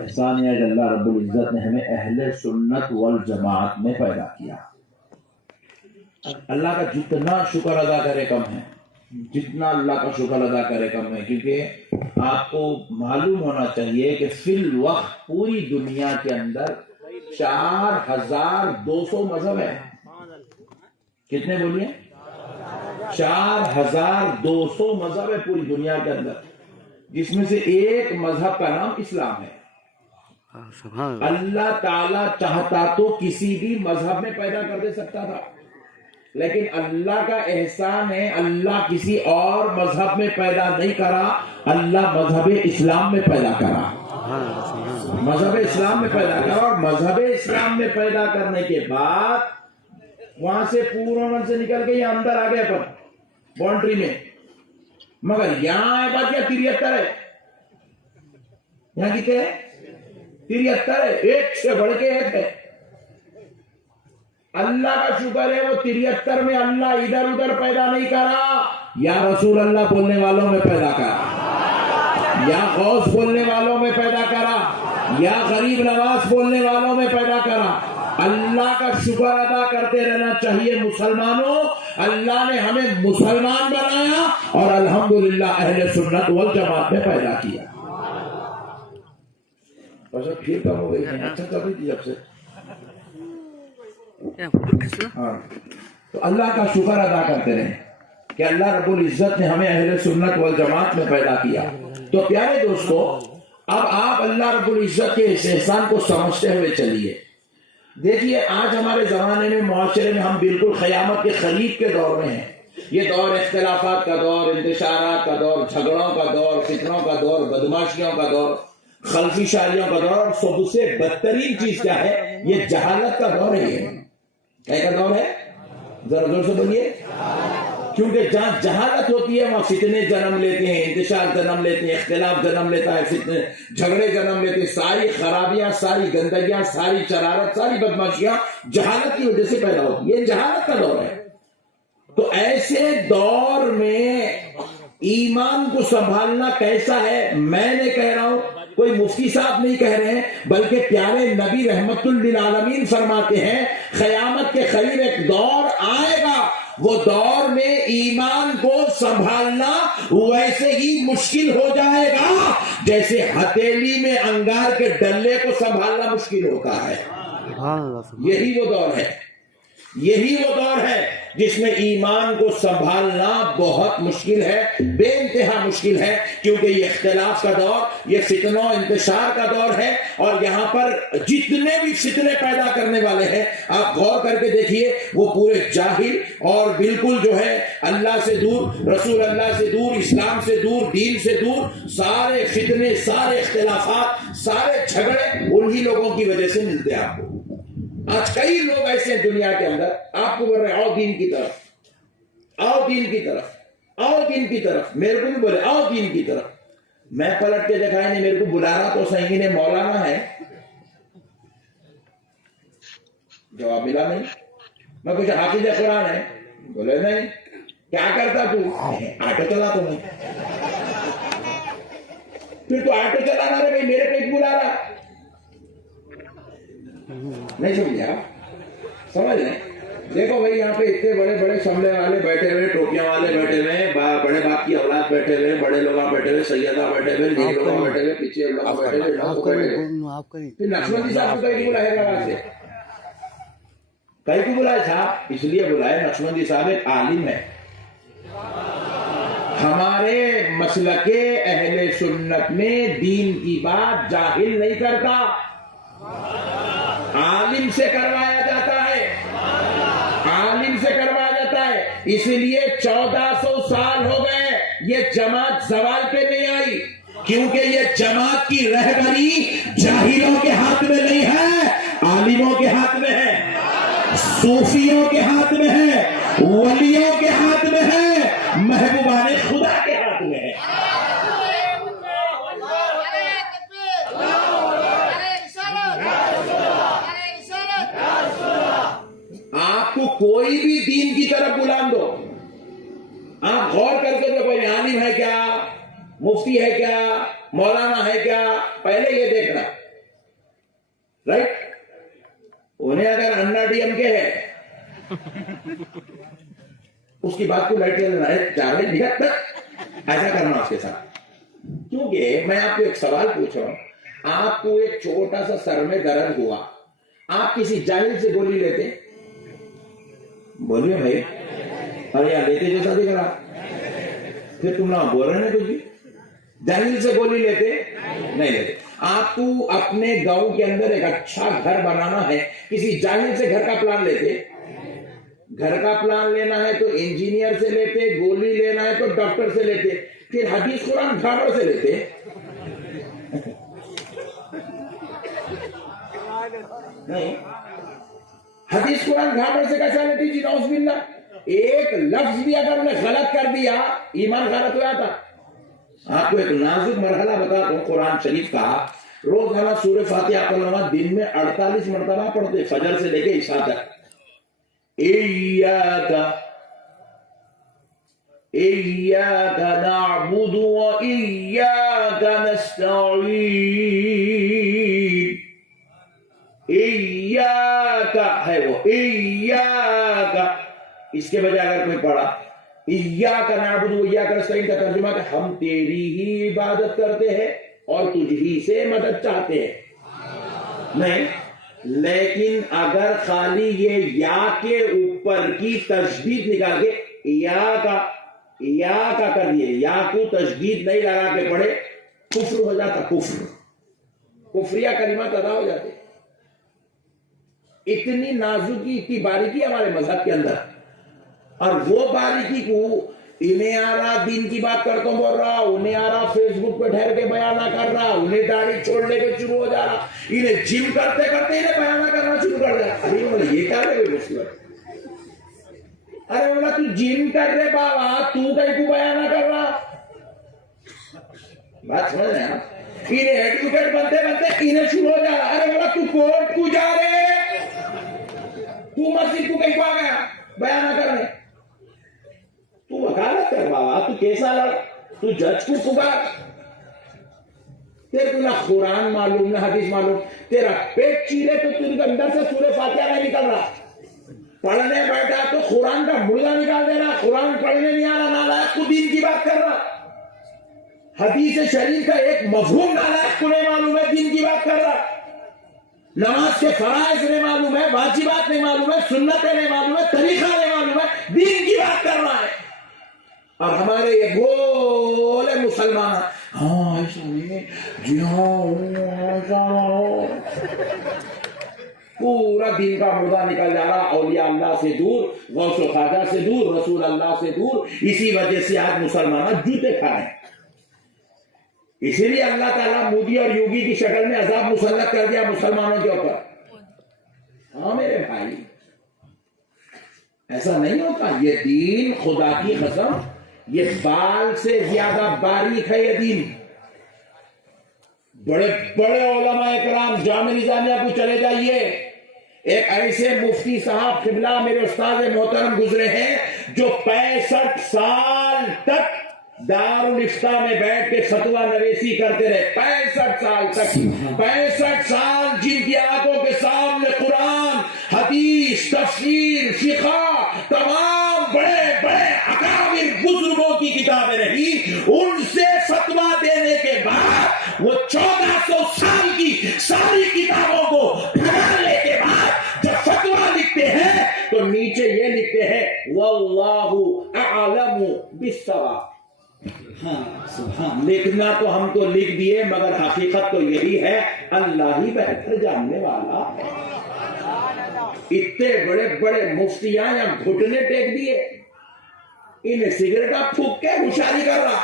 احسان ہے کہ اللہ رب العزت نے ہمیں اہل سنت والجماعت میں پیدا کیا. اللہ کا جتنا شکر ادا کرے کم ہے، جتنا اللہ کا شکر ادا کرے کم ہے، کیونکہ آپ کو معلوم ہونا چاہیے کہ فی الوقت پوری دنیا کے اندر 4200 مذہب ہیں. کتنے بولیے؟ 4200 مذہب ہے پوری دنیا کے اندر، جس میں سے ایک مذہب کا نام اسلام ہے. اللہ تعالیٰ چاہتا تو کسی بھی مذہب میں پیدا کر دے سکتا تھا، لیکن اللہ کا احسان ہے اللہ کسی اور مذہب میں پیدا نہیں کرا، اللہ مذہب اسلام میں پیدا کرا. مذہب اسلام میں پیدا کرا، اور مذہب اسلام میں پیدا کرنے کے بعد وہاں سے پورا سے نکل کے یہاں اندر آ گئے پر باؤنڈری میں، مگر یہاں بات کیا 73 ہے. یہاں کتنے ہے؟ 73 ہے. ایک سے بڑھ کے ایک ہے. اللہ کا شکر ہے وہ 73 میں اللہ ادھر ادھر پیدا نہیں کرا، یا رسول اللہ بولنے والوں میں پیدا کرا، یا غوث بولنے والوں میں پیدا کرا، یا غریب نواز بولنے والوں میں پیدا کرا. اللہ کا شکر ادا کرتے رہنا چاہیے مسلمانوں. اللہ نے ہمیں مسلمان بنایا اور الحمدللہ اہل سنت والجماعت میں پیدا کیا. پھر کم ہو گئی، اچھا کر رہی تھی جب سے. ہاں، تو اللہ کا شکر ادا کرتے رہیں کہ اللہ رب العزت نے ہمیں اہل سنت والجماعت میں پیدا کیا. تو پیارے دوستو، اب آپ اللہ رب العزت کے اس احسان کو سمجھتے ہوئے چلیے. دیکھیے آج ہمارے زمانے میں معاشرے میں ہم بالکل قیامت کے قریب کے دور میں ہیں. یہ دور اختلافات کا دور، انتشارات کا دور، جھگڑوں کا دور، فتنوں کا دور، بدماشیوں کا دور، خلفی شاریوں کا دور، اور سب سے بدترین چیز کیا ہے؟ یہ جہالت کا دور ہے. یہ کیا دور ہے؟ ذرا زور سے بولیے. کیونکہ جہاں جہالت ہوتی ہے وہاں فتنے جنم لیتے ہیں، انتشار جنم لیتے ہیں، اختلاف جنم لیتا ہے، فتنے جھگڑے جنم لیتے ہیں. ساری خرابیاں، ساری گندگیاں، ساری شرارت، ساری بدماشیاں جہالت کی وجہ سے پیدا ہوتی ہے. یہ جہالت کا دور ہے. تو ایسے دور میں ایمان کو سنبھالنا کیسا ہے؟ میں نے کہہ رہا ہوں، کوئی مفتی صاحب نہیں کہہ رہے ہیں، بلکہ پیارے نبی رحمت للعالمین فرماتے ہیں قیامت کے قریب ایک دور آئے گا، وہ دور میں ایمان کو سنبھالنا ویسے ہی مشکل ہو جائے گا جیسے ہتھیلی میں انگار کے ڈلے کو سنبھالنا مشکل ہوتا ہے. یہی وہ دور ہے، یہی وہ دور ہے جس میں ایمان کو سنبھالنا بہت مشکل ہے، بے انتہا مشکل ہے. کیونکہ یہ اختلاف کا دور، یہ فتنوں انتشار کا دور ہے، اور یہاں پر جتنے بھی فتنے پیدا کرنے والے ہیں آپ غور کر کے دیکھیے، وہ پورے جاہل اور بالکل جو ہے اللہ سے دور، رسول اللہ سے دور، اسلام سے دور، دین سے دور، سارے فتنے، سارے اختلافات، سارے جھگڑے انہی لوگوں کی وجہ سے ملتے ہیں آپ کو. آج کئی لوگ ایسے ہیں دنیا کے اندر، آپ کو بول رہے آؤ دین کی طرف، آؤ دین کی طرف، آؤ دین کی طرف. میرے کو بھی بولے آؤ دین کی طرف. میں پلٹ کے دیکھا نہیں، میرے کو بلا رہا تو صحیح نے مولانا ہے، جواب ملا نہیں. میں کچھ حافظ قرآن ہے، بولے نہیں. کیا کرتا تو؟ آٹو چلا تو میں. پھر تو آٹو چلانا رہے بھائی، میرے پہ بلا رہا نہیں. سمجھا؟ سمجھ لیں. دیکھو بھائی یہاں پہ اتنے بڑے بڑے شملے والے بیٹھے ہوئے، ٹوپیاں والے بیٹھے ہوئے، بڑے باپ کی اولاد بیٹھے ہوئے، بڑے لوگ بیٹھے ہوئے، سیدہ بیٹھے ہوئے، نیک لوگ بیٹھے ہوئے، پیچھے لوگ بیٹھے ہوئے. پھر نقشبندی صاحب کو کہیں بلائے گا وہاں سے؟ کہیں کو بلائے صاحب؟ اس لیے بلائے نقشبندی صاحب ایک عالم ہے. ہمارے مسلک اہل سنت میں دین کی بات جاہل نہیں کرتا، عالم سے کروایا جاتا ہے، عالم سے کروایا جاتا ہے. اس لیے 1400 سال ہو گئے یہ جماعت زوال پہ نہیں آئی، کیونکہ یہ جماعت کی رہبری جاہلوں کے ہاتھ میں نہیں ہے، عالموں کے ہاتھ میں ہے، صوفیوں کے ہاتھ میں ہے، ولیوں کے ہاتھ میں ہے، محبوبان خدا کے ہاتھ میں ہے. آپ کو کوئی بھی دین کی طرف بلا دو، آپ غور کر کے دیکھو عالم ہے کیا، مفتی ہے کیا، مولانا ہے کیا، پہلے یہ دیکھنا. رائٹ. انہیں اگر انا ڈی ایم کے ہے اس کی بات کو لائٹ لینا ہے, ایسا کرنا اس کے ساتھ. کیونکہ میں آپ کو ایک سوال پوچھ رہا ہوں, آپ کو ایک چھوٹا سا سر میں درد ہوا, آپ کسی جاہل سے گولی لیتے؟ بولیے بھائی, ارے یار لیتے جیسا دکھ رہا, پھر تم نہ بول رہے ہیں کچھ بھی. جاہل سے گولی لیتے نہیں لیتے. آپ کو اپنے گاؤں کے اندر ایک اچھا گھر بنانا ہے, کسی جاہل سے گھر کا پلان لیتے؟ گھر کا پلان لینا ہے تو انجینئر سے لیتے, گولی لینا ہے تو ڈاکٹر سے لیتے, پھر حدیث قرآن گھاڑوں سے لیتے. نہیں, حدیث قرآن گھاڑوں سے کیسا لیتی جی؟ نعوذ باللہ. ایک لفظ بھی اگر انہیں غلط کر دیا ایمان غلط ہو جاتا. آپ کو ایک نازک مرحلہ بتاتا ہوں قرآن شریف کا. روزانہ سورہ فاتحہ پڑھنا دن میں 48 مرتبہ پڑھتے, فجر سے لے کے عشاء تک. ایاک نعبد و ایاک نستعین. ایاک ہے وہ, ایاک. اس کے بجائے اگر کوئی پڑھا ایاک نعبد و ایاک نستعین کا ترجمہ کہ ہم تیری ہی عبادت کرتے ہیں اور تجھ ہی سے مدد چاہتے ہیں. نہیں, لیکن اگر خالی یہ یا کے اوپر کی تشدید نکال کے یا کا کر دیے, یا کو تشدید نہیں لگا کے پڑھے, کفر ہو جاتا. کفریہ کلمات ادا ہو جاتے. اتنی نازکی, اتنی باریکی ہمارے مذہب کے اندر, اور وہ باریکی کو انہیں آ رہا دین کی بات کرتا ہوں بول رہا, انہیں آ رہا فیس بک پہ ٹھہر کے بیانہ کر رہا, انہیں داڑھی چھوڑنے کے شروع ہو جا رہا, انہیں جم کرتے کرتے انہیں بیانہ کرنا شروع کر دیا. ارے بولے یہ کیا ہے مصیبت؟ ارے بولا تو جم کر رہے بابا, تو کہیں کو بیانہ کر رہا؟ بات سمجھ رہے ہیں آپ؟ انہیں ایڈوکیٹ بنتے بنتے انہیں شروع ہو جا رہا. ارے بولا تو کورٹ کو جا رہے, تو مسجد کو کہیں کو آ گیا بیانہ کرنے, تو وکالت کر بابا, تو کیسا لڑ, تو جج کو پکار. تیرے کو نہ قرآن معلوم نہ حدیث معلوم, تیرا پیٹ چیرے تو تیرے اندر سے سورہ فاتحہ نہیں نکل رہا. پڑھنے بیٹھا تو قرآن کا مردہ نکال دے رہا, قرآن پڑھنے نہیں آ رہا, نالائق کو دین کی بات کر رہا. حدیث شریف کا ایک مفہوم نالائق کو نہیں معلوم ہے, دین کی بات کر رہا. نماز کے فرائض نہیں معلوم ہے, واجبات نہیں معلوم ہے, سنتیں نہیں معلوم ہے, طریقہ نہیں معلوم ہے, دین کی بات کر رہا ہے. اور ہمارے یہ بولے مسلمان, ہاں ایسا نہیں, جی ہاں, پورا دین کا مردہ نکل جا رہا. اولیاء اللہ سے دور, غوث و خواجہ سے دور, رسول اللہ سے دور. اسی وجہ سے آج مسلمان جوتے کھا رہے ہیں. اسی لیے اللہ تعالیٰ مودی اور یوگی کی شکل میں عذاب مسلط کر دیا مسلمانوں کے اوپر. ہاں میرے بھائی, ایسا نہیں ہوتا. یہ دین خدا کی قسم, یہ بال سے زیادہ باریک ہے یہ دین. بڑے بڑے علماء کرام جامعہ نظامیہ کو چلے جائیے, ایک ایسے مفتی صاحب قبلہ میرے استاد محترم گزرے ہیں جو 65 سال تک دارالافتاء میں بیٹھ کے فتویٰ نویسی کرتے رہے. 65 سال تک, 65 سال جن کی آنکھوں کے سامنے قرآن, حدیث, تفسیر, فقہ, تمام بڑے بڑے اکابر بزرگوں کی کتابیں رہی, ان سے فتویٰ دینے کے بعد وہ 1400 سال کی ساری کتابوں کو پڑھنے کے بعد جب فتویٰ لکھتے ہیں تو نیچے یہ لکھتے ہیں واللہ اعلم بالصواب. لکھنا تو ہم تو لکھ دیے, مگر حقیقت تو یہی ہے, اللہ ہی بہتر جاننے والا ہے. اتنے بڑے بڑے مفتیاں یا گھٹنے ٹیک دیے, انہیں سگریٹا پھونک کے ہوشیاری کر رہا.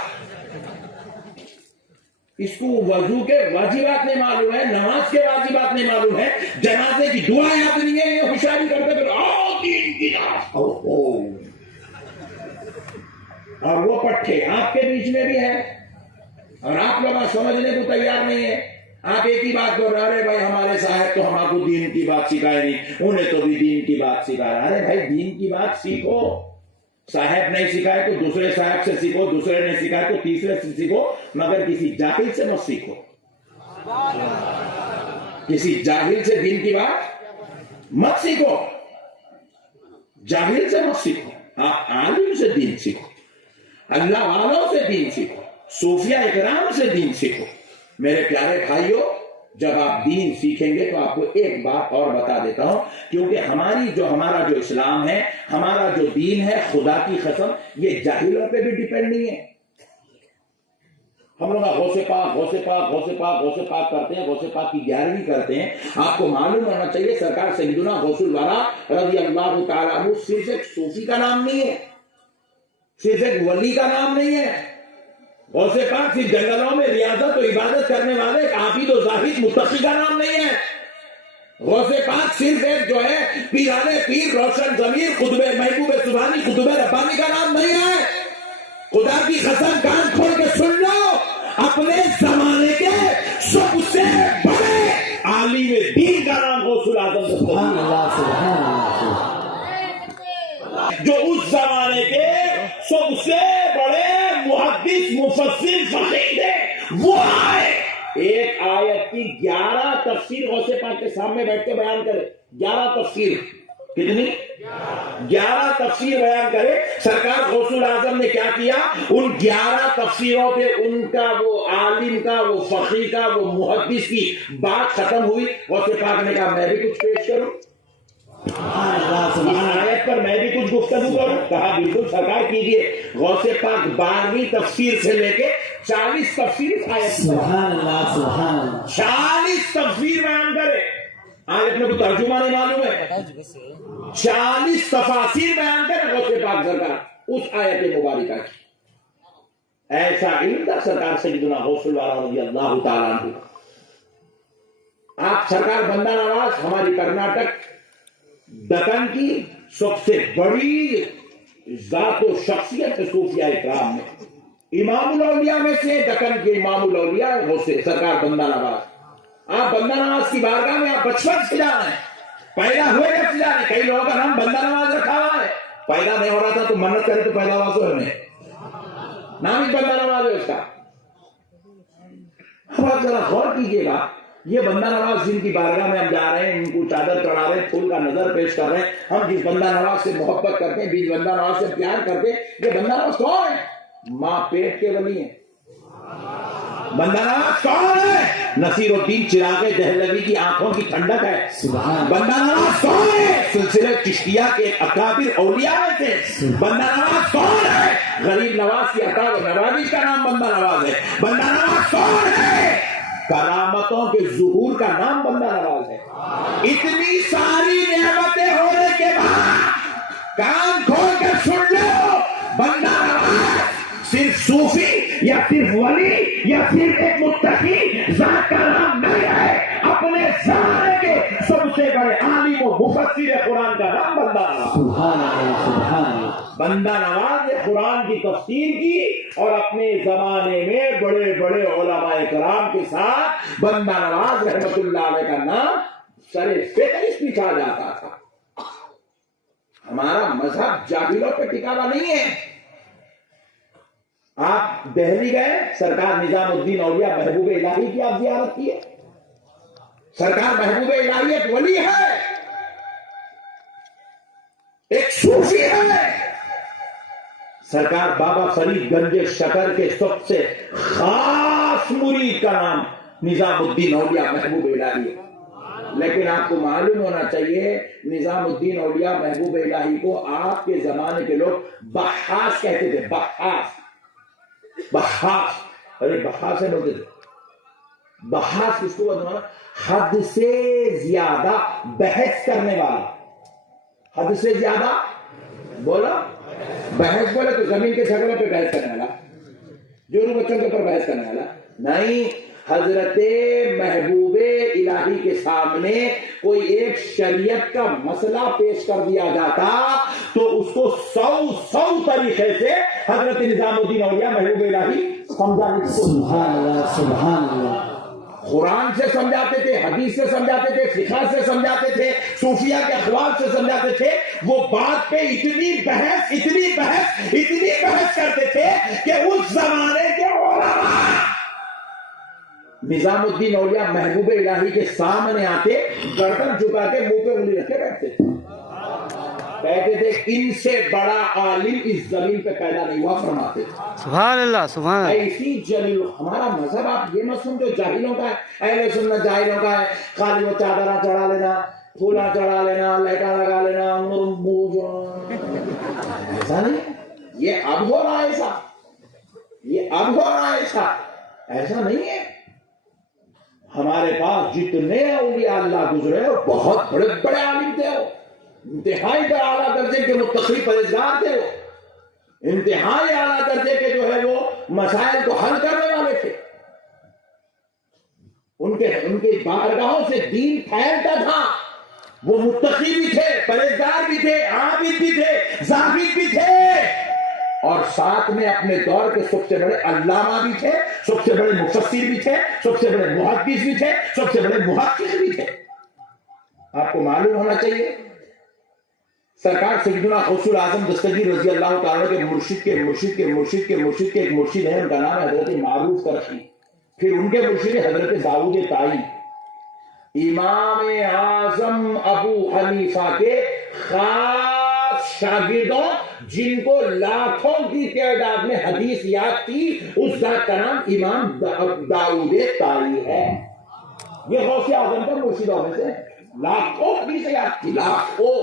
اس کو وضو کے واجبات نہیں معلوم ہے, نماز کے واجبات نہیں معلوم ہے, جنازے کی دعا یاد نہیں ہے, یہ ہوشیاری کرتے پھر آؤ دین کی طرف. اور وہ پٹھے آپ کے بیچ میں بھی ہے, اور آپ لوگ سمجھنے کو تیار نہیں ہے. آپ ایک ہی بات بول رہے, بھائی ہمارے صاحب تو ہم کو دین کی بات سکھائے نہیں, انہیں تو بھی دین کی بات سکھایا. ارے بھائی دین کی بات سیکھو, صاحب نہیں سکھائے تو دوسرے صاحب سے سیکھو, دوسرے نے سکھائے تو تیسرے سے سیکھو, مگر کسی جاہل سے مت سیکھو. کسی جاہل سے دین کی بات مت سیکھو، جاہل سے مت سیکھو، آپ عالم سے دین سیکھو، اللہ والوں سے دین سیکھو، صوفیہ اکرام سے دین سیکھو۔ میرے پیارے بھائیوں، جب آپ دین سیکھیں گے تو آپ کو ایک بات اور بتا دیتا ہوں، کیونکہ ہمارا جو اسلام ہے، ہمارا جو دین ہے، خدا کی قسم یہ جاہلوں پہ بھی ڈیپینڈ نہیں ہے۔ ہم لوگ غوث پاک غوث پاک غوث پاک غوث پاک کرتے ہیں، غوث پاک کی 11ویں کرتے ہیں۔ آپ کو معلوم ہونا چاہیے سرکار سیدنا غوث الورا رضی اللہ تعالیٰ عنہ صرف ایک صوفی کا نام نہیں ہے، صرف ایک ولی کا نام نہیں ہے۔ غوث پاک صرف جنگلوں میں ریاضت و عبادت کرنے والے ایک عابد و زاہد متقی کا نام نہیں ہے۔ غوث پاک صرف ایک جو ہے پیرانے پیر روشن ضمیر قطب محبوب سبحانی قطب ربانی کا نام نہیں ہے۔ خدا کی قسم کان کھول کے سن لو، اپنے زمانے کے سب سے بڑے عالم دین کا نام غوث الاعظم سبحان اللہ جو اس زمانے کے سب سے بڑے محدث مفسر فقیہ تھے، وہ آئے ایک آیت کی 11 تفسیر غوث پاک کے سامنے بیٹھ کے بیان کرے۔ 11 تفسیر، کتنی؟ 11 تفسیر بیان کرے۔ سرکار غوث الاعظم نے کیا کیا؟ ان 11 تفسیروں پہ ان کا وہ عالم کا، وہ فقیہ کا، وہ محدث کی بات ختم ہوئی۔ غوث پاک نے کہا میں بھی کچھ پیش کروں، اس آیت پر میں بھی کچھ گفتگو کروں۔ کہا بالکل سرکار کیجئے۔ غوث پاک 12ویں تفسیر سے لے کے 40 تفسیر اس آیت، سبحان اللہ سبحان اللہ، 40 تفسیر بیان کرے۔ آیت میں کوئی ترجمہ نہیں معلوم ہے، 40 تفاسیر بیان کرے غوث پاک سرکار اس آیت مبارکہ کی۔ ایسا علم تھا سرکار سیدنا غوث الورا رضی اللہ تعالیٰ عنہ۔ آپ سرکار بندہ نواز ہماری کرناٹک دکن کی سب سے بڑی ذات و شخصیت صوفیہ اکرام میں، امام الاولیاء میں سے دکن کے امام الاولیاء غوث سرکار بندہ نواز۔ آپ بندہ نواز کی بارگاہ میں آپ بچپن سے جا رہے ہیں، پیدا ہوئے جب سے جا رہے ہیں۔ کئی لوگوں کا نام بندہ نواز رکھا ہوا ہے، پیدا نہیں ہو رہا تھا تو منت کرے تو پیدا ہوا تو ہمیں نام ہی بندہ نواز ہے اس کا۔ اب آپ ذرا غور کیجئے گا، یہ بندہ نواز جن کی بارگاہ میں ہم جا رہے ہیں، ان کو چادر چڑھا رہے ہیں، پھول کا نظر پیش کر رہے ہیں، ہم جس بندہ نواز سے محبت کرتے ہیں، جس بندہ نواز سے پیار کرتے ہیں، یہ بندہ نواز کون ہے؟ ماں پیٹ کے ولی ہیں۔ بندہ نواز کون ہے؟ نصیر الدین چراغ دہلوی کی آنکھوں کی ٹھنڈک ہے۔ بندہ نواز کون ہے؟ سلسلہ چشتیہ کے اکابر اولیاء میں سے۔ بندہ نواز کون ہے؟ غریب نواز کی عطا و نوازی کا نام بندہ نواز ہے۔ بندہ نواز کون ہے؟ کرامتوں کے ظہور کا نام بندہ نواز ہے۔ اتنی ساری نعمتیں ہونے کے بعد کان کھول کے سن لو، بندہ نواز صرف صوفی یا صرف ولی یا صرف ایک متقی ذات کا نام نہیں ہے، اپنے زمانے کے سب سے بڑے عالم و مفسر قرآن کا نام بندہ نواز۔ سبحان اللہ سبحان اللہ۔ بندہ نواز نے قرآن کی تفسیر کی اور اپنے زمانے میں بڑے بڑے علماء کرام کے ساتھ بندہ نواز رحمت اللہ علیہ کا نام سر فہرست لکھا جاتا تھا۔ ہمارا مذہب جاہلوں پہ ٹکا ہوا نہیں ہے۔ آپ دہلی گئے، سرکار نظام الدین اولیاء محبوب الہی کی آپ زیارت کیے۔ سرکار محبوب الہی ایک ولی ہے، ایک صوفی ہے۔ سرکار بابا فرید گنج شکر کے سب سے خاص مرید کا نام نظام الدین اولیاء محبوب الہی ہے۔ لیکن آپ کو معلوم ہونا چاہیے نظام الدین اولیاء محبوب الہی کو آپ کے زمانے کے لوگ بحاس کہتے تھے۔ بحاس، ارے بحاس ہے بولتے تھے۔ بحاس کس کو بولتے ہیں؟ حد سے زیادہ بحث کرنے والا۔ حد سے زیادہ بولا، بحث بولے تو زمین کے جھگڑے پہ بحث کرنے والا، جورو بچوں کے اوپر بحث کرنے والا نہیں۔ حضرت محبوب الہی کے سامنے کوئی ایک شریعت کا مسئلہ پیش کر دیا جاتا تو اس کو 100 طریقے سے حضرت نظام الدین اولیاء محبوب الہی سمجھاتے تھے۔ سبحان اللہ سبحان اللہ۔ قرآن سے سمجھاتے تھے، حدیث سے سمجھاتے تھے، فقہ سے سمجھاتے تھے، صوفیہ کے اقوال سے سمجھاتے تھے۔ وہ بات پہ اتنی بحث کرتے تھے کہ اس زمانے کے علماء نظام الدین اولیاء محبوب الہی کے سامنے آتے گردن جھکا کے منہ پہ انگلی رکھے بیٹھتے تھے، کہتے تھے ان سے بڑا عالم اس زمین پہ پیدا نہیں ہوا، فرماتے تھے سبحان اللہ سبحان اللہ. ایسی جلیل. ہمارا مذہب آپ یہ مت سمجھو جاہلوں کا ہے، اہل سنت جاہلوں کا ہے، خالی وہ چادرہ چڑھا لینا، پھولا چڑھا لینا، لہٹا لگا لینا، ایسا نہیں. یہ اب ہو رہا ہے ایسا، یہ اب ہو رہا ہے ایسا، ایسا نہیں ہے. ہمارے پاس جتنے اولیاء اللہ گزرے وہ بہت بڑے بڑے عالم تھے، وہ انتہائی اعلیٰ درجے کے متقی پرہیزگار تھے، وہ انتہائی اعلیٰ درجے کے جو ہے وہ مسائل کو حل کرنے والے تھے. ان کے بارگاہوں سے دین پھیلتا تھا. وہ متقی بھی تھے، پرہیزگار بھی تھے، عابد بھی تھے، زاہد بھی تھے، اور ساتھ میں اپنے دور کے سب سے بڑے علامہ بھی تھے، سب سے بڑے مفسر بھی تھے، سب سے بڑے محدث بھی تھے، سب سے بڑے محقق بھی تھے. آپ کو معلوم ہونا چاہیے سرکار سیدنا غوث الاعظم دستگیر رضی اللہ تعالیٰ کے مرشد کے مرشد کے مرشد کے مرشد کے ایک مرشد ہے، ان کا نام ہے حضرت معروف کرشی. پھر ان کے مرشد حضرت داؤد طائی، امام اعظم ابو حنیفہ کے خاص شاگردوں جن کو لاکھوں کی تعداد میں حدیث یاد تھی، اس ذات کا نام امام داؤد طائی ہے. یہ غوث اعظم کا مرشدوں میں سے لاکھوں حدیث یاد تھی، لاکھوں.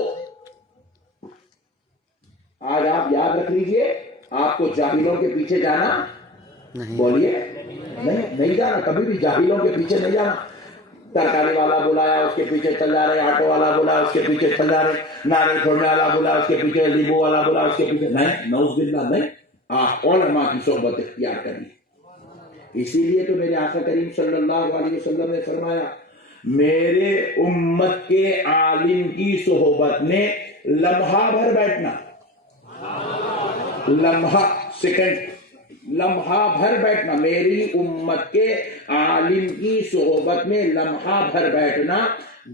آج آپ یاد رکھ لیجئے، آپ کو جاہلوں کے پیچھے جانا بولیے نہیں جانا، کبھی بھی جاہلوں کے پیچھے نہیں جانا. ترکاری والا بلایا اس کے پیچھے چل جا رہے، آٹو والا بولا اس کے پیچھے چل جا رہے، ناریل چھوڑنے والا بولا اس کے پیچھے، لیمبو والا بولا اس کے پیچھے. نہیں، نعوذ باللہ نہیں. آپ علماء کی صحبت اختیار کریے. اسی لیے تو میرے آقا کریم صلی اللہ علیہ وسلم نے فرمایا میرے امت کے عالم کی صحبت میں لمحہ بھر بیٹھنا، لمحہ سیکنڈ، لمحہ بھر بیٹھنا، میری امت کے عالم کی صحبت میں لمحہ بھر بیٹھنا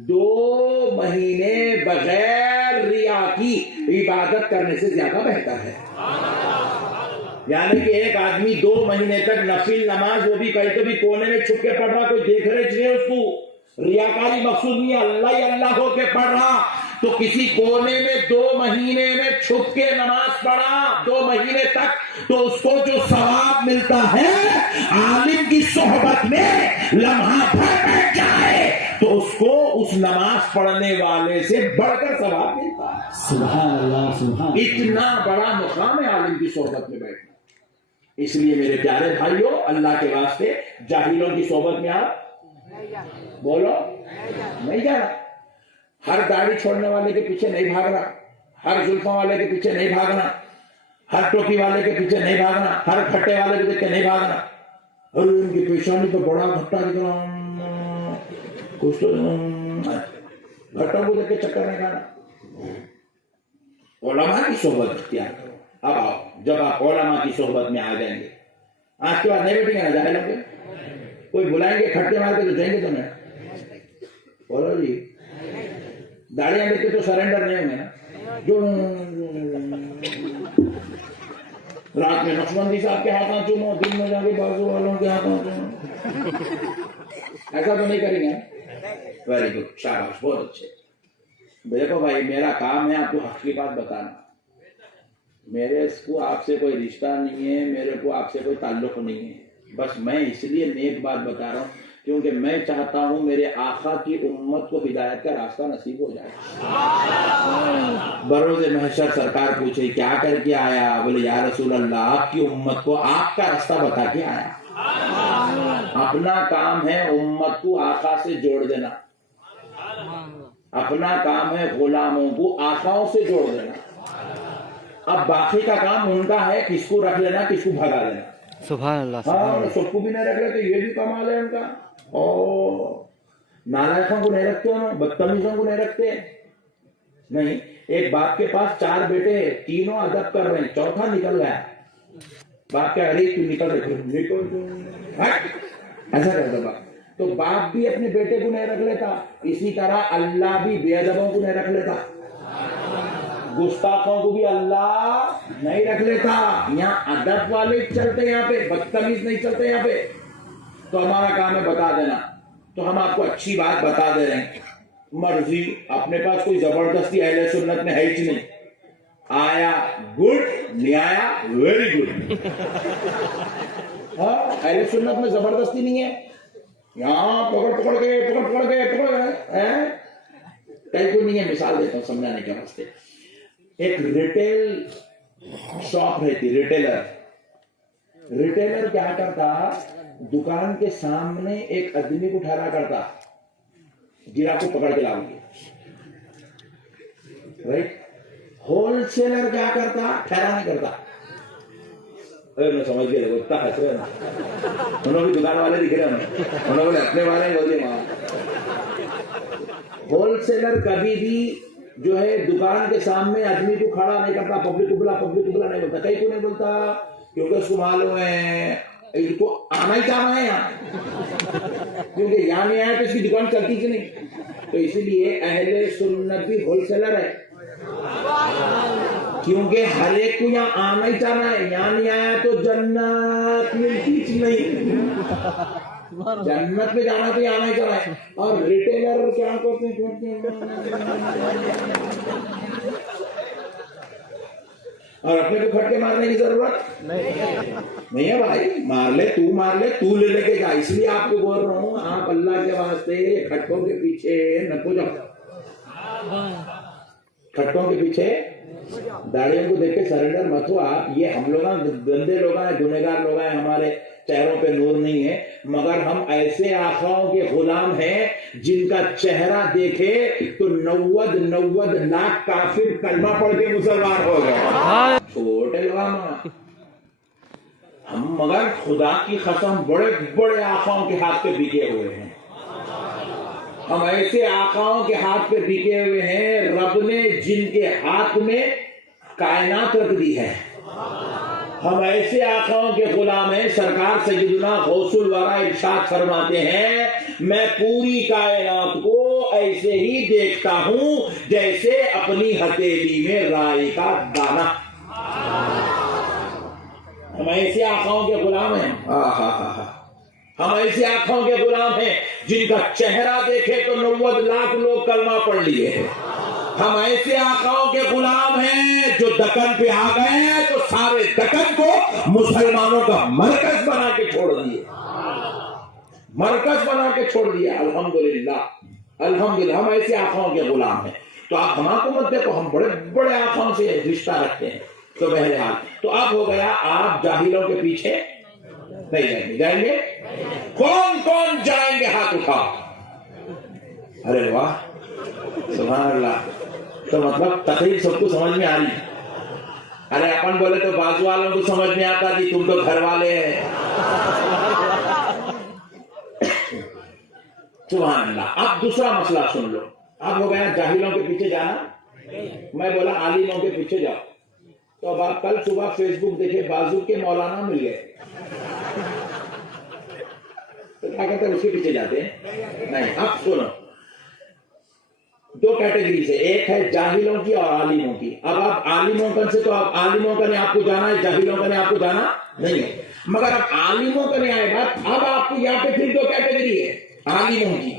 2 مہینے بغیر ریا کی عبادت کرنے سے زیادہ بہتر ہے. یعنی کہ ایک آدمی 2 مہینے تک نفل نماز، وہ بھی کہیں تو بھی کونے میں چھپ کے پڑھ رہا، کوئی دیکھ رہے چاہیے اس کو، ریاکاری مقصود نہیں ہے، اللہ ہی اللہ ہو کے پڑھ رہا، تو کسی کونے میں 2 مہینے میں چھپ کے نماز پڑھا 2 مہینے تک، تو اس کو جو ثواب ملتا ہے عالم کی صحبت میں لمحہ بھر بیٹھ جائے تو اس کو اس نماز پڑھنے والے سے بڑھ کر ثواب ملتا ہے. سبحان اللہ سبحان. اتنا بڑا مقام ہے عالم کی صحبت میں بیٹھنا. اس لیے میرے پیارے بھائیوں، اللہ کے واسطے جاہلوں کی صحبت میں آپ بولو نہیں جانا. ہر داڑھی چھوڑنے والے کے پیچھے نہیں بھاگنا، ہر زلفوں والے کے پیچھے نہیں بھاگنا، ہر ٹوپی والے کے پیچھے نہیں بھاگنا، ہر کھٹے والے کے پیچھے نہیں بھاگنا. اور ان کی پیشانی تو بڑا گھٹا دکھ رہا، کچھ تو گھٹوں کو دیکھ کے چکر نہیں کھانا. علماء کی صحبت اختیار کرو. اب آؤ، جب آپ علماء کی صحبت میں آ جائیں گے، آج کے بعد نہیں بیٹھیں گے نا جاہلوں کے، کوئی بلائیں گے کھٹے مار کے تو جائیں گے تو نہیں. بولو جی، داڑیاں دیکھ کے تو سرنڈر نہیں ہوں گے نا. جو رات میں نقشبندی صاحب کے ہاتھوں چومو، دن میں جا کے بازو والوں کے ہاتھوں چومو، ایسا تو نہیں کریں گے. ویری گڈ، شاباش، بہت اچھے. دیکھو بھائی، میرا کام ہے آپ کو حق کی بات بتانا. میرے کو آپ سے کوئی رشتہ نہیں ہے، میرے کو آپ سے کوئی تعلق نہیں ہے. بس میں اس لیے نیک بات بتا رہا ہوں کیونکہ میں چاہتا ہوں میرے آقا کی امت کو ہدایت کا راستہ نصیب ہو جائے. بروز محشر سرکار پوچھے کیا کر کے آیا؟ بولے یا رسول اللہ، آپ کی امت کو آپ کا راستہ بتا کے آیا. اپنا کام ہے امت کو آقا سے جوڑ دینا، اپنا کام ہے غلاموں کو آقاؤں سے جوڑ دینا. اب باقی کا کام ان کا ہے، کس کو رکھ لینا کس کو بھگا دینا. سبحان اللہ. ہاں، سب کو بھی نہیں رکھ لیتے، یہ بھی کمال ہے ان کا. اور نالائقوں کو نہیں رکھتے، بدتمیزوں کو نہیں رکھتے. نہیں، ایک باپ کے پاس 4 بیٹے، تینوں ادب کر رہے ہیں، چوتھا نکل گیا. باپ کیا ارے تو نکل رہے، ایسا کرتا باپ. تو باپ بھی اپنے بیٹے کو نہیں رکھ لیتا، اسی طرح اللہ بھی بے ادبوں کو نہیں رکھ لیتا، گستاخوں کو بھی اللہ نہیں رکھ لیتا. یہاں ادب والے چلتے، یہاں پہ بدتمیز نہیں چلتے. یہاں پہ تو ہمارا کام ہے بتا دینا. تو ہم آپ کو اچھی بات بتا دے رہے ہیں. مرضی اپنے پاس کوئی زبردستی اہل سنت میں ہے ہی نہیں. آیا گڈ, نہیں آیا ویری گڈ. ہاں اہل سنت میں زبردستی نہیں ہے. یہاں پکڑ کے کہیں کو نہیں ہے. مثال دیتا ہوں سمجھانے کے واسطے. ایک ریٹیل شاپ رہتی, ریٹیلر کیا کرتا, دکان کے سامنے ایک آدمی کو ٹھہرا کرتا, جرا کو پکڑ کے لاؤ گے, رائٹ. ہول سیلر کیا کرتا, ٹھہرا نہیں کرتا. میں سمجھ گیا اتنا ہنس رہے نا, انہوں بھی دکان والے دکھ رہے ہیں, انہوں نے اپنے بارے میں بولے. ہول سیلر کبھی بھی جو ہے دکان کے سامنے آدمی کو کھڑا نہیں کرتا, پبلک کو بلا نہیں بولتا. کہیں کو نہیں بولتا کیونکہ اس کو معلوم ہے ان کو آنا ہی چاہنا ہے یہاں, کیونکہ یہاں نہیں آیا تو اس کی دکان چلتی کہ نہیں. تو اسی لیے اہل سنت بھی ہول سیلر ہے, کیونکہ ہر ایک کو یہاں آنا ہی چاہنا ہے. یہاں نہیں آیا تو جنت ملتی نہیں, جنت میں جانا تو آنا ہی چاہنا ہے. اور ریٹیلر کیا کرتے ہیں, اور اپنے کو کھٹکے مارنے کی ضرورت نہیں ہے بھائی. مار لے, تو لے کے جا. اس لیے آپ کو بول رہا ہوں, آپ اللہ کے واسطے کھٹکوں کے پیچھے نہ کو جاؤ. کھٹکوں کے پیچھے داڑیوں کو دیکھ کے سرنڈر مت ہو آپ. یہ ہم لوگ گندے لوگ ہیں, گنہگار لوگ ہیں, ہمارے چہروں پہ نور نہیں ہے, مگر ہم ایسے آقاؤں کے غلام ہیں جن کا چہرہ دیکھے تو 90 لاکھ کافر کلمہ پڑھ کے مسلمان ہو گئے. چھوٹے لوگ ہم, مگر خدا کی قسم بڑے بڑے آقاؤں کے ہاتھ پہ بکے ہوئے ہیں. ہم ایسے آقاؤں کے ہاتھ پہ بکے ہوئے ہیں, رب نے جن کے ہاتھ میں کائنات رکھ دی ہے. ہم ایسے آقاؤں کے غلام ہیں. سرکار سیدنا غوث الورا ارشاد فرماتے ہیں, میں پوری کائنات کو ایسے ہی دیکھتا ہوں جیسے اپنی ہتھیلی میں رائی کا دانہ. ہم ایسے آقاؤں کے غلام ہیں. ہم ایسے آنکھوں کے غلام ہیں جن کا چہرہ دیکھے تو 90 لاکھ لوگ کلمہ پڑھ لیے. ہم ایسے آقاؤں کے غلام ہیں جو دکن پہ آ گئے ہیں تو سارے دکن کو مسلمانوں کا مرکز بنا کے چھوڑ دیے, الحمدللہ ہم ایسے آقاؤں کے غلام ہیں. تو آپ ہم کو مت دیکھو, ہم بڑے بڑے آقاؤں سے رشتہ رکھتے ہیں. تو بہرحال تو اب ہو گیا, آپ جاہلوں کے پیچھے نہیں جائیں گے. کون جائیں گے, ہاتھ اٹھاؤ. ارے واہ, سبحان اللہ. تو مطلب تقریر سب کو سمجھ میں آ رہی. ارے اپن بولے تو بازو والوں کو سمجھ میں آتا جی, تم تو گھر والے ہیں. سبحان اللہ. اب دوسرا مسئلہ سن لو. اب ہو گیا جاہلوں کے پیچھے جانا, میں بولا عالموں کے پیچھے جاؤ. تو اب آپ کل صبح فیس بک دیکھے, بازو کے مولانا مل گئے تو کیا کہتے ہیں, اس کے پیچھے جاتے ہیں نہیں. اب سنو, دو کیٹیگری سے, ایک ہے جاہلوں کی اور عالموں کی. اب آپ عالموں سے تو آپ عالموں کا نہیں آپ کو جانا ہے, جاہلوں کا نہیں آپ کو جانا نہیں ہے. مگر اب عالموں کا نہیں آئے بات, اب آپ کو یہاں پہ پھر دو کیٹیگری ہے عالموں کی.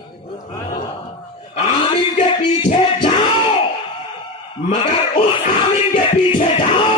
عالم کے پیچھے جاؤ, مگر اس عالم کے پیچھے جاؤ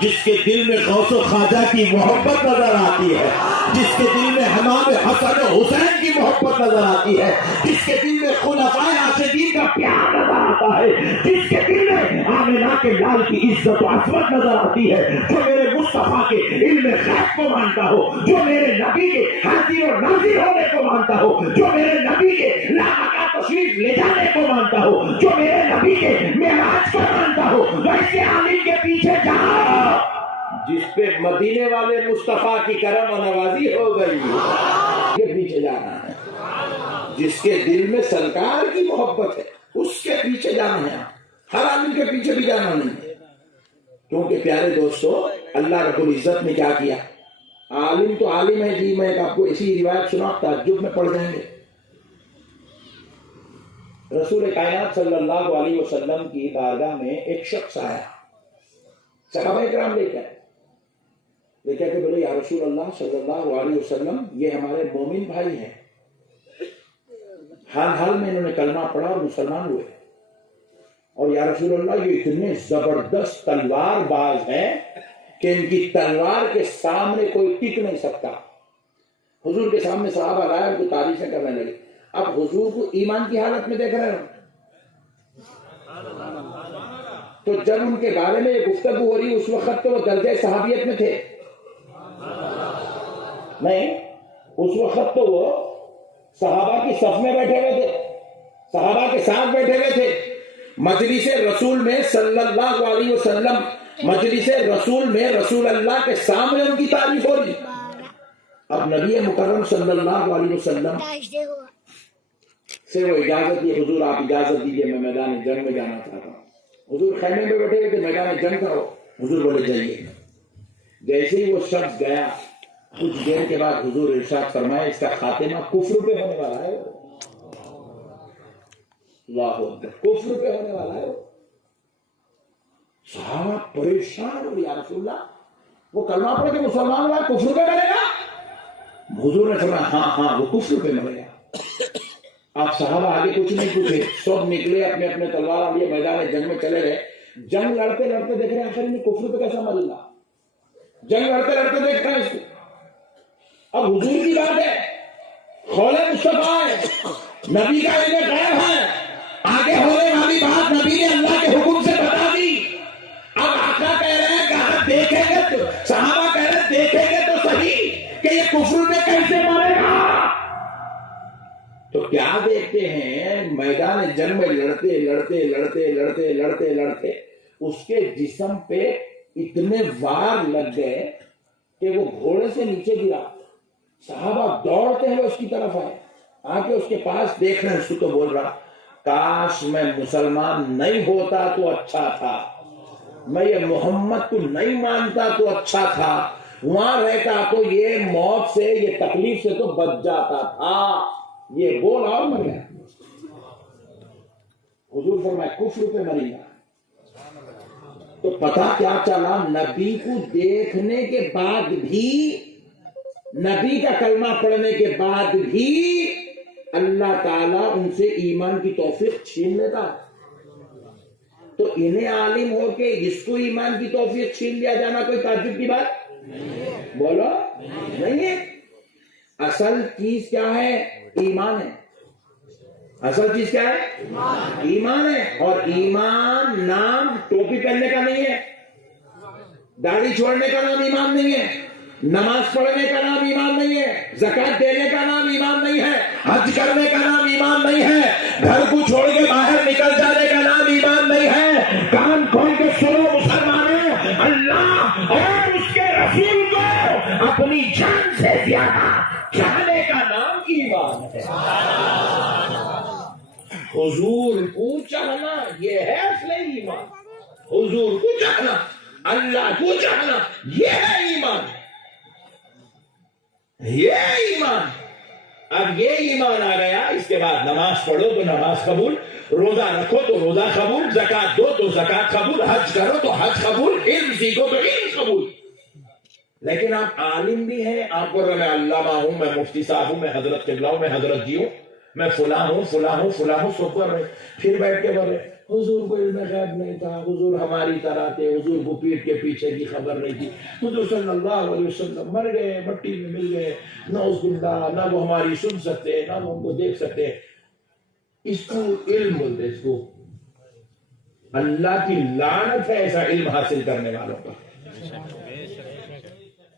جس کے دل میں غوث و خواجہ کی محبت نظر آتی ہے, جس کے دل میں امام حسن و حسین کی محبت نظر آتی ہے, جس کے دل میں خلفائے راشدین کا پیار نظر آتا ہے, جس کے دل میں آمنہ کے لال کی عزت و عظمت نظر آتی ہے, جو میرے مصطفیٰ کے علم غیب کو مانتا ہو, جو میرے نبی کے حاضر و ناظر ہونے کو مانتا ہو, جو میرے نبی کے لاحقہ تشریف لے جانے کو مانتا ہو, جو میرے نبی کے معراج کو مانتا ہو, ویسے عالم کے پیچھے جاؤ جس پہ مدینے والے مصطفیٰ کی کرم و نوازی ہو گئی. کے پیچھے جانا ہے جس کے دل میں سرکار کی محبت ہے, اس کے پیچھے جانا ہے. ہر عالم کے پیچھے بھی جانا نہیں ہے. کیونکہ پیارے دوستو, اللہ رب العزت نے کیا کیا, عالم تو عالم ہے جی. میں آپ کو اسی روایت سنا, تعجب میں پڑھ جائیں گے. رسول کائنات صلی اللہ علیہ وسلم کی بارگاہ میں ایک شخص آیا, صحابہ کرام لے کر. دیکھا کہ بولے یا رسول اللہ صلی اللہ علیہ وسلم یہ ہمارے مومن بھائی ہیں، حال حال میں انہوں نے کلمہ پڑھا اور مسلمان ہوئے، اور یا رسول اللہ یہ اتنے زبردست تلوار باز ہیں کہ ان کی تلوار کے سامنے کوئی ٹک نہیں سکتا۔ حضور کے سامنے صحابہ آئے اور تعریفیں کرنے لگے۔ اب حضور کو ایمان کی حالت میں دیکھ رہے ہو، تو جب ان کے بارے میں یہ گفتگو ہو رہی اس وقت تو وہ درجہ صحابیت میں تھے نہیں، اس وقت تو وہ صحابہ کی صف میں بیٹھے ہوئے تھے، صحابہ کے ساتھ بیٹھے ہوئے تھے، مجلس رسول میں صلی اللہ علیہ وسلم، مجلس رسول میں رسول اللہ کے سامنے ان کی تعریف ہو رہی۔ اب نبی مکرم صلی اللہ علیہ وسلم سے وہ اجازت دی، حضور آپ اجازت دیجئے میں میدان جنگ میں جانا چاہتا ہوں۔ حضور خیمے میں بیٹھے ہوئے تھے، میدان جنگ کا ہو، حضور بولے جائیے۔ جیسے ہی وہ شخص گیا، کچھ دیر کے بعد حضور ارشاد فرمائے اس کا خاتمہ کفر پہ ہونے والا ہے، اللہ اکبر، کفر پہ ہونے والا ہے۔ صحابہ پریشان ہو، یا رسول اللہ وہ کلمہ پڑھ کے مسلمان ہوا کفر پہ مرے گا؟ حضور نے فرمایا ہاں ہاں وہ کفر پہ مرے گا۔ آپ صحابہ آگے کچھ نہیں پوچھے، سب نکلے اپنے اپنے تلوار لیے میدان جنگ میں چلے گئے۔ جنگ لڑتے لڑتے دیکھ رہے ہیں آخر میں کفر پہ کیسا مرے گا، جنگ لڑتے لڑتے دیکھ رہے ہیں اس کو۔ اب حضور کی بات ہے، خول مصطفیٰ ہے، نبی کا علم غیب ہے، آگے ہونے والی بات نبی نے اللہ کے حکم سے بتا دی۔ اب آقا کہہ رہے ہیں کہ آپ دیکھیں گے تو، صحابہ کہہ رہے ہیں دیکھیں گے تو صحیح کہ یہ کفر میں کیسے مرے گا۔ تو کیا دیکھتے ہیں، میدان جنگ میں لڑتے لڑتے لڑتے لڑتے لڑتے لڑتے اس کے جسم پہ اتنے وار لگ گئے کہ وہ گھوڑے سے نیچے گرا۔ صحابہ دوڑتے ہوئے اس کی طرف آئے، آ کے اس کے پاس دیکھ رہے ہیں، اس کو تو بول رہا کاش میں مسلمان نہیں ہوتا تو اچھا تھا، میں یہ محمد کو نہیں مانتا تو اچھا تھا، وہاں رہتا تو یہ موت سے، یہ تکلیف سے تو بچ جاتا تھا۔ یہ بول اور مر گیا۔ حضور فرمائے کفر پہ مری گا۔ تو پتہ کیا چلا، نبی کو دیکھنے کے بعد بھی، نبی کا کلمہ پڑھنے کے بعد بھی اللہ تعالیٰ ان سے ایمان کی توفیق چھین لیتا ہے۔ تو انہیں عالم ہو کے اس کو ایمان کی توفیق چھین لیا جانا کوئی تعجب کی بات بولو نہیں ہے۔ اصل چیز کیا ہے؟ ایمان ہے۔ اصل چیز کیا ہے؟ ایمان ہے۔ اور ایمان نام ٹوپی پہننے کا نہیں ہے، داڑھی چھوڑنے کا نام ایمان نہیں ہے، نماز پڑھنے کا نام ایمان نہیں ہے، زکات دینے کا نام ایمان نہیں ہے، حج کرنے کا نام ایمان نہیں ہے، گھر کو چھوڑ کے باہر نکل جانے کا نام ایمان نہیں ہے۔ کان کھول کے سنو مسلمانوں، اللہ اور اس کے رسول کو اپنی جان سے زیادہ چاہنے کا نام ایمان ہے۔ حضور کو چاہنا یہ ہے اصل ایمان، حضور کو چاہنا، اللہ کو چاہنا یہ ہے ایمان، یہ ایمان۔ اب یہ ایمان آ گیا، اس کے بعد نماز پڑھو تو نماز قبول، روزہ رکھو تو روزہ قبول، زکات دو تو زکات قبول، حج کرو تو حج قبول، علم سیکھو تو علم قبول۔ لیکن آپ عالم بھی ہیں، آپ بول رہے میں علامہ ہوں، میں مفتی صاحب ہوں، میں حضرت قبلہ ہوں، میں حضرت جی ہوں، میں فلاں ہوں فلاں ہوں فلاں ہوں، سب کر رہے، پھر بیٹھ کے بول رہے حضور کو علم غیب نہیں تھا، حضور ہماری طرح تھے، حضور کو پیٹ کے پیچھے کی خبر نہیں تھی، حضور صلی اللہ علیہ وسلم مر گئے، مٹی میں مل گئے، نعوذ باللہ، نہ وہ ہماری سن سکتے نہ وہ ہم کو دیکھ سکتے۔ اس کو علم بولتے، اس کو اللہ کی لعنت ہے ایسا علم حاصل کرنے والوں پر۔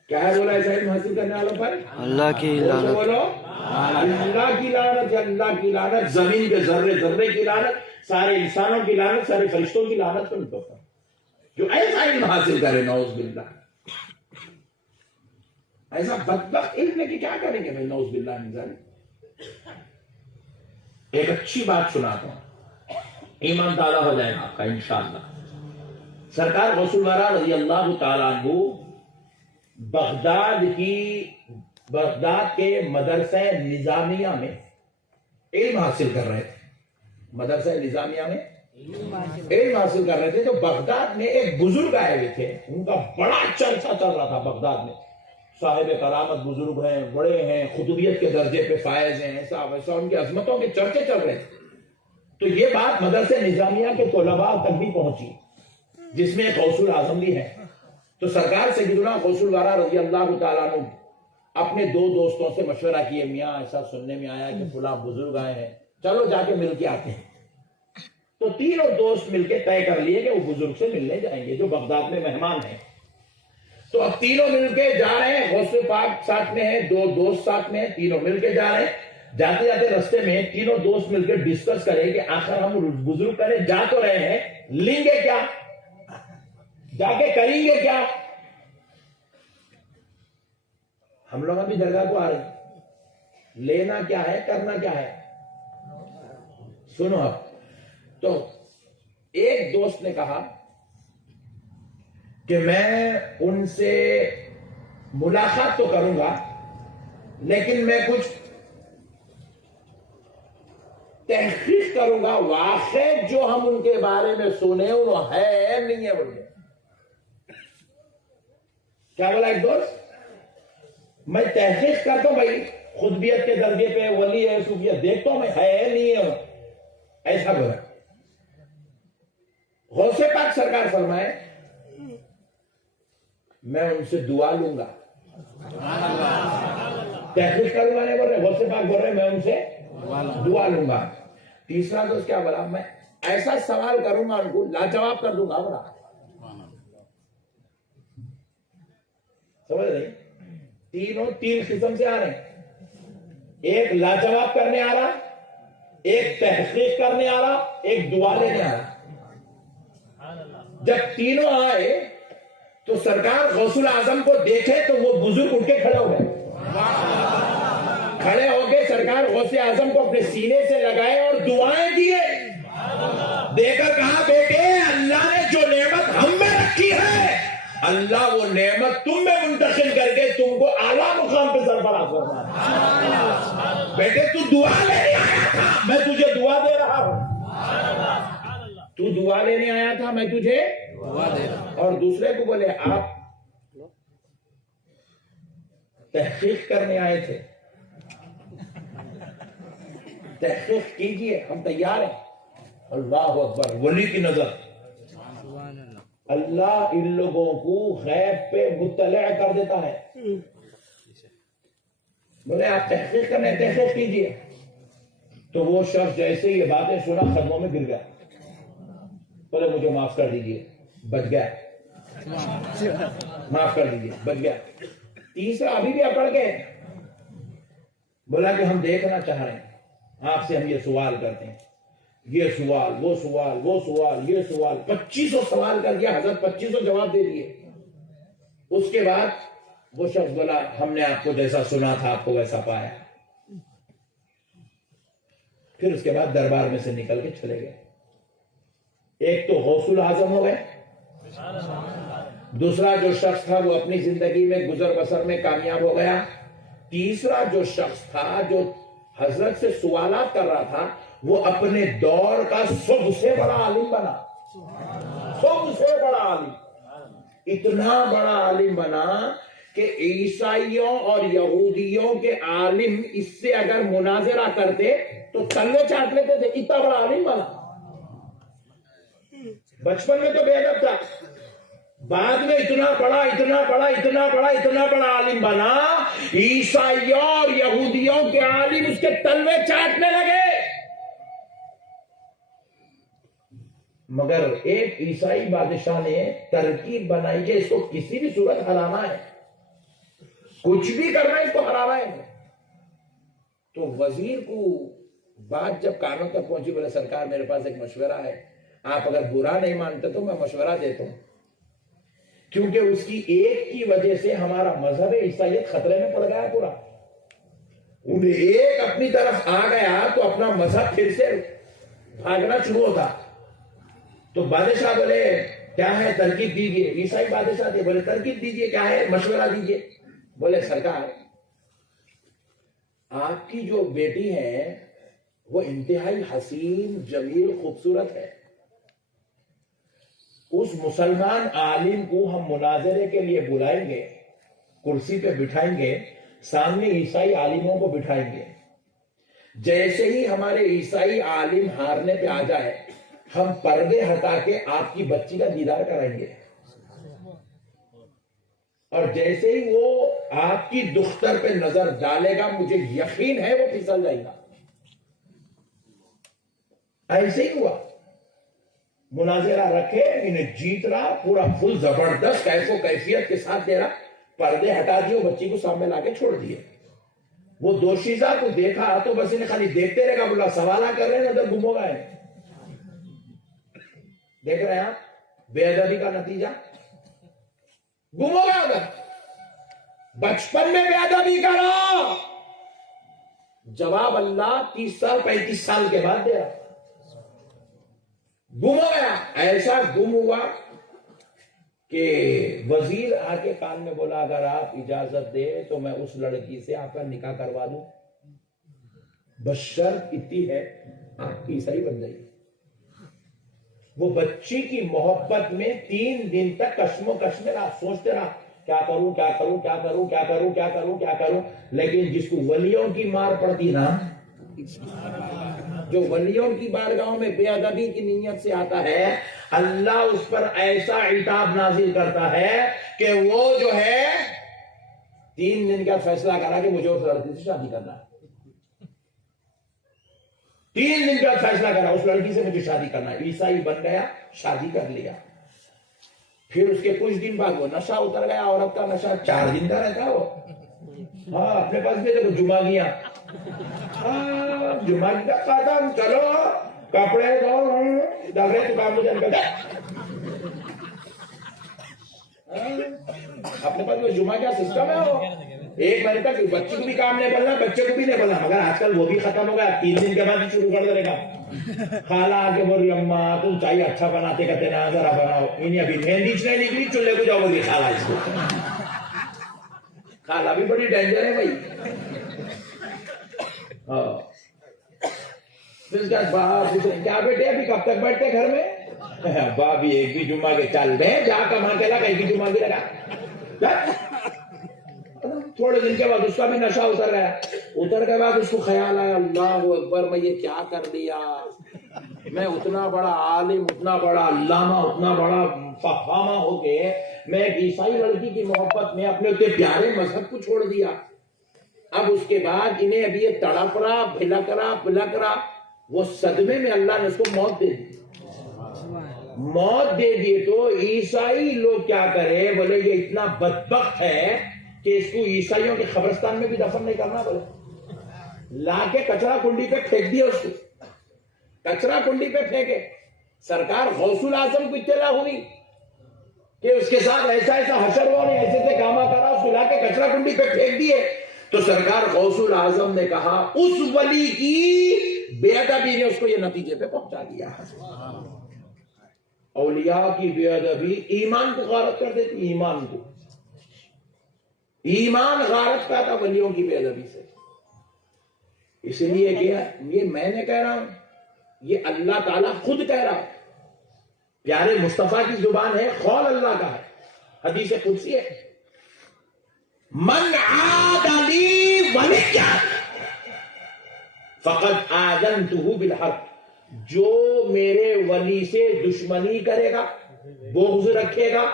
کیا ہے بولا ایسا علم حاصل کرنے والوں پر؟ اللہ کی لعنت۔ بولو اللہ کی لعنت ہے، اللہ کی لعنت، زمین کے ذرے ذرے کی لعنت، سارے انسانوں کی لعنت، سارے فرشتوں کی لعنت پر ہوتا ہے جو ایسا علم حاصل کرے، نعوذ باللہ۔ ایسا بدبخت علم ہے کہ کیا کریں گے بھائی، نعوذ باللہ من ذالک۔ ایک اچھی بات سناتا ہوں، ایمان تعالیٰ ہو جائے گا آپ کا انشاءاللہ۔ سرکار غوث الورا رضی اللہ تعالیٰ عنہ بغداد کے مدرسہ نظامیہ میں علم حاصل کر رہے تھے، مدرسہ نظامیہ میں علم حاصل کر رہے تھے. تو بغداد میں ایک بزرگ آئے ہوئے تھے, ان کا بڑا چرچا چل رہا تھا بغداد میں. صاحب کرامت بزرگ ہیں, بڑے ہیں, خطوبیت کے درجے پہ فائز ہیں, ایسا ویسا, ان کی عظمتوں کے چرچے چل رہے تھے. تو یہ بات مدرسے نظامیہ کے طلباء تک بھی پہنچی, جس میں ایک غوث الاعظم بھی ہے. تو سرکار سیدنا غوث الورا رضی اللہ تعالیٰ عنہ اپنے دو دوستوں سے مشورہ کیے, میاں ایسا سننے میں آیا کہ فلاں بزرگ آئے ہیں, چلو جا کے مل کے آتے ہیں. تو تینوں دوست مل کے طے کر لیے کہ وہ بزرگ سے ملنے جائیں گے جو بغداد میں مہمان ہیں. تو اب تینوں مل کے جا رہے ہیں, غوث پاک ساتھ میں ہیں, دو دوست ساتھ میں ہیں, تینوں مل کے جا رہے ہیں. جاتے جاتے رستے میں تینوں دوست مل کے ڈسکس کریں کہ آخر ہم بزرگ کریں, جا تو رہے ہیں, لیں گے کیا, جا کے کریں گے کیا. ہم لوگ ابھی درگاہ کو آ رہے ہیں, لینا کیا ہے, کرنا کیا ہے, سنو اب. تو ایک دوست نے کہا کہ میں ان سے ملاقات تو کروں گا, لیکن میں کچھ تحقیق کروں گا, واقع جو ہم ان کے بارے میں سنے وہ ہے نہیں ہے. بولے کیا بولا ایک دوست, میں تحقیق کرتا ہوں بھائی, خطبیت کے درجے پہ ولی ہے, صوفیت دیکھتا ہوں میں, ہے نہیں ہے, ایسا بولا. غوث پاک سرکار فرمائے میں ان سے دعا لوں گا. تحقیق کروں گا نہیں بول رہے, غوث پاک بول رہے میں ان سے دعا لوں گا. تیسرا دوست کیا بولا, میں ایسا سوال کروں گا ان کو, لاجواب کر دوں گا. بولا سمجھ رہے, تینوں تین قسم سے آ رہے ہیں, ایک لاجواب کرنے آ رہا, ایک تحقیق کرنے آ رہا, ایک دعا لینے آ رہا. جب تینوں آئے تو سرکار غوث الاعظم کو دیکھے تو وہ بزرگ اٹھ کے کھڑے ہو گئے. کھڑے ہو کے سرکار غوث اعظم کو اپنے سینے سے لگائے اور دعائیں دیے. دے کر کہا بیٹے, اللہ نے جو نعمت ہم میں رکھی ہے, اللہ وہ نعمت تم میں منتقل کر کے تم کو اعلیٰ مقام پہ سربراہ فرمائے. بیٹے تو دعا لینے آیا تھا, میں تجھے دعا دے رہا ہوں. تو دعا لینے آیا تھا, میں تجھے دعا دے رہا ہوں. اور دوسرے کو بولے آپ تحقیق کرنے آئے تھے, تحقیق کیجئے, ہم تیار ہیں. اللہ اکبر. ولی کی نظر, اللہ ان لوگوں کو غیب پہ مطلع کر دیتا ہے. بولے آپ تحقیق کرنے, تحقیق کیجئے. تو وہ شخص جیسے یہ باتیں سنا قدموں میں گر گیا, بولے مجھے معاف کر دیجئے, بچ گیا, معاف کر دیجئے, بچ گیا. تیسرا ابھی بھی اکڑ کے بولا کہ ہم دیکھنا چاہ رہے ہیں, آپ سے ہم یہ سوال کرتے ہیں, یہ سوال, وہ سوال, وہ سوال, یہ سوال, 2500 سوال کر دیا. حضرت 2500 جواب دے دیے. اس کے بعد وہ شخص بولا ہم نے آپ کو جیسا سنا تھا آپ کو ویسا پایا. پھر اس کے بعد دربار میں سے نکل کے چلے گئے. ایک تو غوث الاعظم ہو گئے, دوسرا جو شخص تھا وہ اپنی زندگی میں گزر بسر میں کامیاب ہو گیا. تیسرا جو شخص تھا جو حضرت سے سوالات کر رہا تھا وہ اپنے دور کا سب سے بڑا عالم بنا. سب سے بڑا عالم, اتنا بڑا عالم بنا کہ عیسائیوں اور یہودیوں کے عالم اس سے اگر مناظرہ کرتے تو تلے چاٹ لیتے تھے. اتنا بڑا عالم بنا. بچپن میں تو بے ادب تھا, بعد میں اتنا بڑا اتنا بڑا اتنا بڑا اتنا بڑا عالم بنا, عیسائیوں اور یہودیوں کے عالم اس کے تلوے چاٹنے لگے. مگر ایک عیسائی بادشاہ نے ترکیب بنائی کہ اس کو کسی بھی صورت ہرانا ہے, کچھ بھی کرنا ہے اس کو ہرانا ہے. تو وزیر کو بات جب کانوں تک پہنچی, بولے سرکار میرے پاس ایک مشورہ ہے, آپ اگر برا نہیں مانتے تو میں مشورہ دیتا ہوں, کیونکہ اس کی ایک کی وجہ سے ہمارا مذہب عیسائیت خطرے میں پڑ گیا پورا. انہیں ایک اپنی طرف آ گیا تو اپنا مذہب پھر سے بھاگنا شروع ہوتا. تو بادشاہ بولے کیا ہے ترکیب دیجیے. عیسائی بادشاہ تھے, بولے ترکیب دیجیے, کیا ہے مشورہ دیجیے. بولے سرکار آپ کی جو بیٹی ہے وہ انتہائی حسین جمیل خوبصورت ہے, اس مسلمان عالم کو ہم مناظرے کے لیے بلائیں گے، کرسی پہ بٹھائیں گے، سامنے عیسائی عالموں کو بٹھائیں گے، جیسے ہی ہمارے عیسائی عالم ہارنے پہ آ جائے ہم پردے ہٹا کے آپ کی بچی کا دیدار کرائیں گے، اور جیسے ہی وہ آپ کی دختر پہ نظر ڈالے گا مجھے یقین ہے وہ پھسل جائے گا۔ ایسے ہی ہوا، مناظرہ رکھے، انہیں جیت رہا، پورا فل زبردست کیف و کیفیت کے ساتھ دے رہا، پردے ہٹا دیے، بچی کو سامنے لا کے چھوڑ دیے۔ وہ دوشیزہ کو دیکھا تو بس انہیں خالی دیکھتے رہے گا، بولا سوالہ کر رہے ہیں ادھر گم ہو گئے۔ دیکھ رہے ہیں آپ بے ادبی کا نتیجہ، گم ہو گیا ادھر۔ بچپن میں بے ادبی کرو، جواب اللہ 30 سال 35 سال کے بعد دے رہا، گم ہو گیا۔ ایسا گم ہوا کہ وزیر آ کے کان میں بولا اگر آپ اجازت دے تو میں اس لڑکی سے آپ کا نکاح کروا دوں، بس شرط اتنی ہے آپ کی عیسائی بن جائیے۔ وہ بچی کی محبت میں 3 دن تک کشم و کش میں رہا، سوچتے رہا کیا کروں کیا کروں کیا کروں کیا کروں کیا کروں کیا کروں، لیکن جس کو ولیوں کی مار پڑتی نا، جو ولیوں کی بارگاہوں میں بے ادبی کی نیت سے آتا ہے، اللہ اس پر ایسا عتاب نازل کرتا ہے کہ وہ جو ہے 3 دن کا فیصلہ کرا کہ مجھے اس لڑکی سے شادی کرنا ہے۔ 3 دن کا فیصلہ کرا اس لڑکی سے مجھے شادی کرنا ہے، عیسائی بن گیا، شادی کر لیا۔ پھر اس کے کچھ دن بعد وہ نشہ اتر گیا، عورت کا نشہ 4 دن کا رہتا ہے وہ۔ ہاں اپنے پاس بھی دیکھو جمعگیاں، جمعگی کا ختم، چلو کپڑے دو دھگڑے تو کام مجھے نکل جائے۔ اپنے پاس وہ جمعہ کیا سسٹم ہے، وہ 1 مہینے تک بچے کو بھی کام نہیں بننا، بچے کو بھی نہیں بننا، مگر آج کل وہ بھی ختم ہو گیا، 3 دن کے بعد ہی شروع کر دے گا۔ خالہ آ کے بول رہی اماں تم چاہیے اچھا بناتے کہتے نا ذرا بناؤ، انہیں ابھی مہندی نہیں نکلی، چولہے کو جاؤ بولی خالہ اس کو۔ خالہ بھی بڑی ڈینجر ہے بھائی۔ کیا بیٹے ابھی کب تک بیٹھتے گھر میں؟ ابا بھی ایک بھی جمعہ کے چل دیں، جا کما کے لا ایک بھی جمعہ کی لگا۔ تھوڑے دن کے بعد اس کا بھی نشہ اتر گیا، اتر کے بعد اس کو خیال آیا اللہ اکبر میں یہ کیا کر دیا، میں اتنا بڑا عالم، اتنا بڑا علامہ، اتنا بڑا فہامہ ہو کے میں ایک عیسائی لڑکی کی محبت میں اپنے اتنے پیارے مذہب کو چھوڑ دیا۔ اب اس کے بعد انہیں ابھی یہ تڑپ رہا، بھلک رہا، وہ صدمے میں اللہ نے اس کو موت دے دی۔ موت دے دیے تو عیسائی لوگ کیا کرے، بولے یہ اتنا بدبخت ہے کہ اس کو عیسائیوں کے قبرستان میں بھی دفن نہیں کرنا، بولے لا کے کچرا کنڈی پہ پھینک دیا، اس کو کچرا کنڈی پہ پھینکے۔ سرکار غوث الاعظم کو اطلاع ہوئی کہ اس کے ساتھ ایسا حشر ہوا، نہیں ایسے کاما کرا، اس کو لا کے کچرا کنڈی پہ پھینک دیے۔ تو سرکار غوث الاعظم نے کہا اس ولی کی بے ادبی نے اس کو یہ نتیجے پہ پہنچا دیا۔ اولیاء کی بے ادبی ایمان کو غارت کر دیتی، ایمان غارت کا تھا ولیوں کی بے ادبی سے۔ اس لیے کہ یہ میں نے کہہ رہا ہوں، یہ اللہ تعالیٰ خود کہہ رہا ہے، پیارے مصطفیٰ کی زبان ہے، قول اللہ کا ہے، حدیث قدسی ہے، من عاد لی ولیا فقد آذنتہ بالحرب، جو میرے ولی سے دشمنی کرے گا، بغض رکھے گا،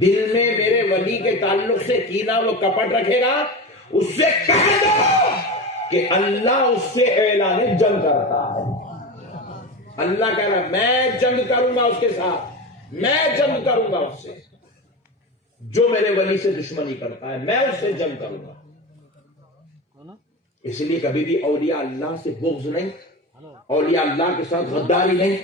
دل میں میرے ولی کے تعلق سے کینہ و کپٹ رکھے گا، اس سے کہہ دو کہ اللہ اس سے اعلان جنگ کرتا ہے۔ اللہ کہہ رہا ہے میں جنگ کروں گا اس کے ساتھ، میں جنگ کروں گا اس سے، جو میرے ولی سے دشمنی کرتا ہے میں اس سے جنگ کروں گا۔ اس لیے کبھی بھی اولیاء اللہ سے بغض نہیں، اولیاء اللہ کے ساتھ غداری نہیں،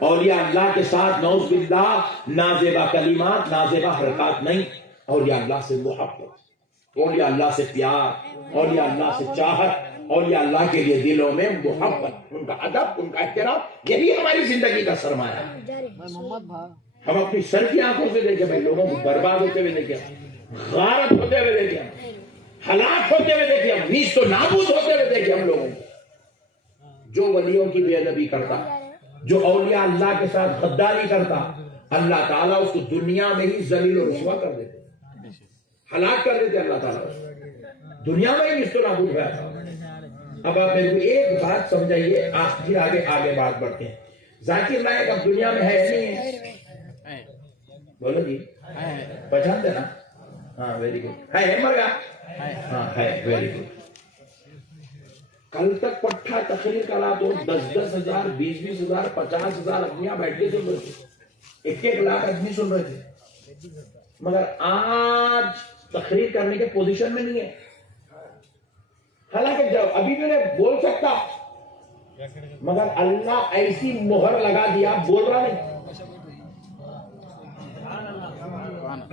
اولیاء اللہ کے ساتھ نعوذ باللہ نازیبہ کلمات، نازیبہ حرکات نہیں، اولیاء اللہ سے محبت، اولیاء اللہ سے پیار، اولیاء اللہ سے چاہت، اولیاء اللہ کے لیے دلوں میں محبت، ان کا ادب، ان کا احترام، یہی ہماری زندگی کا سرمایہ ہے۔ ہم اپنی سر کی آنکھوں سے دیکھیں بھائی، لوگوں کو برباد ہوتے ہوئے دیکھیں، غارت ہوتے ہوئے دیکھیں، ہلاک ہوتے ہوئے دیکھیں، نیست و نابود ہوتے ہوئے دیکھیں ہم لوگوں کو۔ جو ولیوں کی بے ادبی کرتا، جو اولیاء اللہ کے ساتھ غداری کرتا، اللہ تعالیٰ اس کو دنیا میں ہی ذلیل و رسوا کر دیتے، ہلاک کر دیتے اللہ تعالیٰ اس کو دنیا میں ہی نیست و نابود ہوا تھا۔ اب آپ میرے کو ایک بات سمجھائیے، آپ پھر آگے بات بڑھتے ہیں۔ ذاکر نائک اب دنیا میں ہے نہیں ہے؟ بولو جی، پہچانتے نا؟ ہاں ویری گڈ، ہے مر گیا؟ ہاں ہے، ویری گڈ۔ کل تک پٹھا تقریر کرا تو 10,000 20,000 50,000 آدمیاں بیٹھ کے سن رہے تھے، 1 لاکھ آدمی سن رہے تھے، مگر آج تقریر کرنے کے پوزیشن میں نہیں ہے۔ حالانکہ جب ابھی بھی میں بول سکتا، مگر اللہ ایسی مہر لگا دیا، بول رہا نہیں۔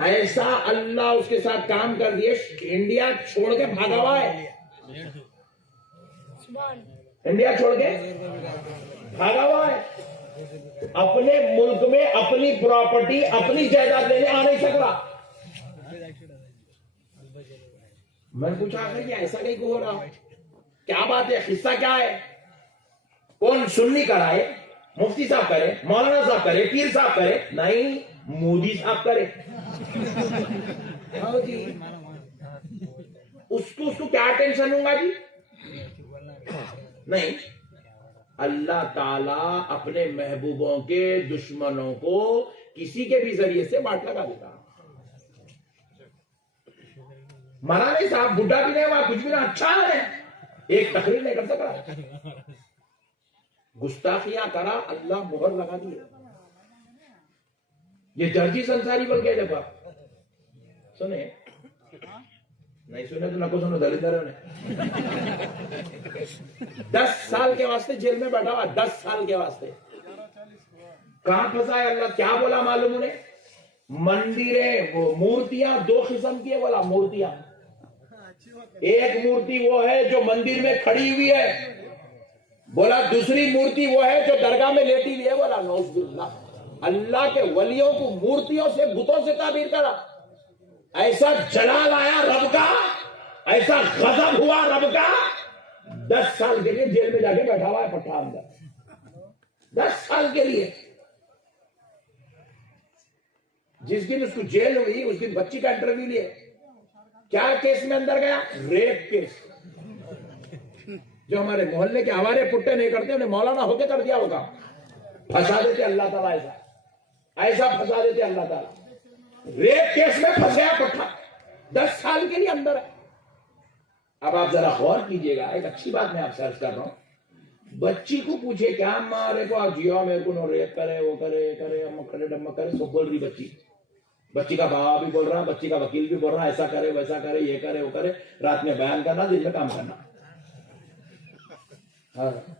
ایسا اللہ اس کے ساتھ کام کر دیے، انڈیا چھوڑ کے بھاگا ہوا ہے، انڈیا چھوڑ کے بھاگا ہوا ہے، اپنے ملک میں اپنی پراپرٹی اپنی جائیداد لینے آ نہیں سک رہا۔ میں پوچھا کہ ایسا کہیں کو ہو رہا، کیا بات ہے، قصہ کیا ہے؟ کون سنی کرائے؟ مفتی صاحب کرے، مولانا صاحب کرے، پیر صاحب کرے؟ نہیں، مودی صاحب کرے۔ اس کو کیا ٹینشن ہوں گا جی؟ نہیں، اللہ تعالیٰ اپنے محبوبوں کے دشمنوں کو کسی کے بھی ذریعے سے واٹ لگا دیتا۔ مرا نہیں صاحب، بڈھا بھی نہیں ہوا، کچھ بھی نہیں، اچھا ہے، ایک تقریر نہیں کر سکا، گستاخیاں کرا، اللہ مہر لگا دی۔ یہ جرجی سنساری بول کے جب آپ سنے نہیں سنے تو نہ کو سنو، دلیندر نے 10 سال کے واسطے جیل میں بیٹھا ہوا، 10 سال کے واسطے۔ کہاں پھنسا ہے اللہ؟ کیا بولا معلوم انہیں؟ مندریں، مورتیاں 2 قسم کی ہے، بولا مورتیاں، ایک مورتی وہ ہے جو مندر میں کھڑی ہوئی ہے، بولا دوسری مورتی وہ ہے جو درگاہ میں لیٹی ہوئی ہے، بولا نعوذ باللہ۔ اللہ کے ولیوں کو مورتیوں سے، بتوں سے تعبیر کرا، ایسا جلال آیا رب کا، ایسا غضب ہوا رب کا، 10 سال کے لیے جیل میں جا کے بیٹھا ہوا ہے پٹھا اندر، 10 سال کے لیے۔ جس دن اس کو جیل ہوئی اس دن بچی کا انٹرویو لیے، کیا کیس میں اندر گیا؟ Rape case. جو ہمارے محلے کے ہمارے پٹے نہیں کرتے انہیں مولانا ہو کے کر دیا ہوگا، پھنسا دیتے اللہ تعالیٰ، ایسا پھنسا دیتے اللہ تعالیٰ، ریپ کیس میں پھنس گیا پٹھا، 10 سال کے لیے اندر ہے۔ اب آپ ذرا غور کیجئے گا، ایک اچھی بات میں آپ سے عرض کر رہا ہوں، بچی کو پوچھے کیا مارے کو جیو میرے کو نو ریپ کرے، وہ کرے امک کرے ڈمک کرے، سب بول رہی بچی کا بابا بھی بول رہا، بچی کا وکیل بھی بول رہا، ایسا کرے ویسا کرے، یہ کرے وہ کرے، رات میں بیان کرنا، دن میں کام کرنا،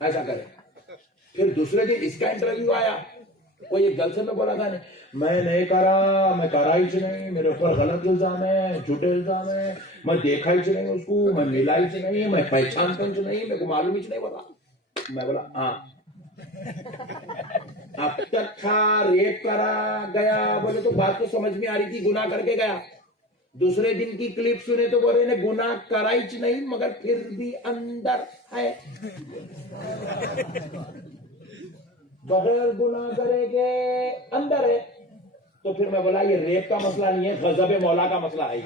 ایسا کرے۔ پھر دوسرے دن اس کا انٹرویو آیا، کوئی ایک گل سے میں بولا تھا نہیں، میں نہیں کرا، میں کرا ہی نہیں، میرے اوپر غلط الزام ہے، جھوٹے الزام ہے، میں دیکھا ہی نہیں اس کو، میں ملا ہی نہیں، میں پہچانتا ہی نہیں، میرے کو معلوم ہی نہیں بولا۔ میں بولا ہاں اب تک تھا، ریپ کرا گیا، بولے تو بات تو سمجھ میں آ رہی تھی، گناہ کر کے گیا۔ دوسرے دن کی کلپ سنے تو بولے نے گناہ کرا ہی نہیں، مگر پھر بھی اندر ہے، بغیر گناہ کرے گے اندر ہے۔ تو پھر میں بولا یہ ریپ کا مسئلہ نہیں ہے، غضب مولا کا مسئلہ ہے،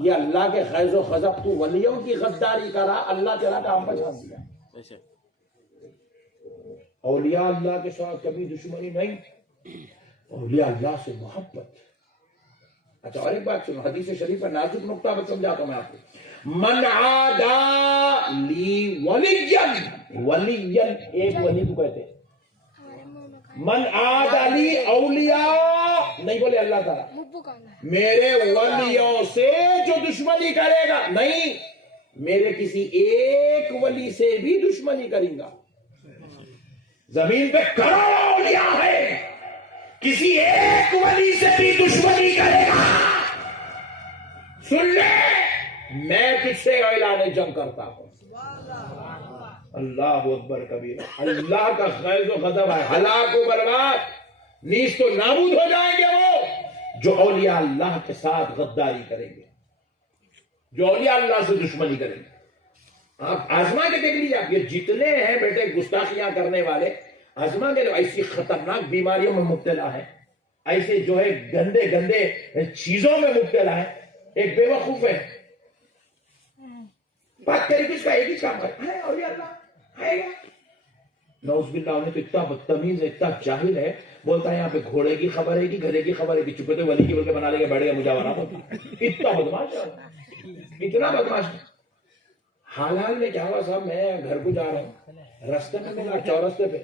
یہ اللہ کے خیز و غضب، تو ولیوں کی غداری کرا، اللہ تیرا کام پہچان دیا۔ اولیاء اللہ کے ساتھ کبھی دشمنی نہیں، اولیاء اللہ سے محبت۔ اچھا اور ایک بات سنو، حدیث شریف پر نازک نقطہ بس سمجھاتا ہوں میں آپ کو، من عادا لی ولین، ولین ایک ولی کو کہتے ہیں، من عادا لی اولیاء نہیں بولے اللہ تعالیٰ، میرے ولیوں سے جو دشمنی کرے گا، نہیں میرے کسی ایک ولی سے بھی دشمنی کریں گا۔ زمین پہ کروڑوں اولیاء ہے، کسی ایک ولی سے بھی دشمنی کرے گا، سن لے میں تجھ سے اعلان جنگ کرتا ہوں۔ اللہ اکبر کبیرہ، اللہ کا غیظ و غضب ہے، ہلاک و برباد، نیست و نابود ہو جائیں گے وہ جو اولیاء اللہ کے ساتھ غداری کریں گے، جو اولیاء اللہ سے دشمنی کریں گے۔ آپ آزما کے دیکھ لیجیے، آپ یہ جتنے ہیں بیٹے گستاخیاں کرنے والے، آزما کے ایسی خطرناک بیماریوں میں مبتلا ہے, ایسے جو ہے گندے گندے چیزوں میں مبتلا ہے. ایک بے وقوف ہے, بات کرے کس کا, ایک ہی کام ہے اولیاء اللہ ہے گا. نعوذ باللہ, انہیں تو اتنا بدتمیز ہے, اتنا جاہل ہے, بولتا ہے یہاں پہ گھوڑے کی خبر ہے کہ گدھے کی خبر ہے کہ چپے تو ولی کی بول کے بنا لے کے بیٹھ گیا مجاورہ ہوتی. اتنا بدماش ہے, اتنا بدماش ہے. حال حال میں کیا ہوا صاحب, میں گھر کو جا رہا ہوں, راستے میں ملا چورستے پہ,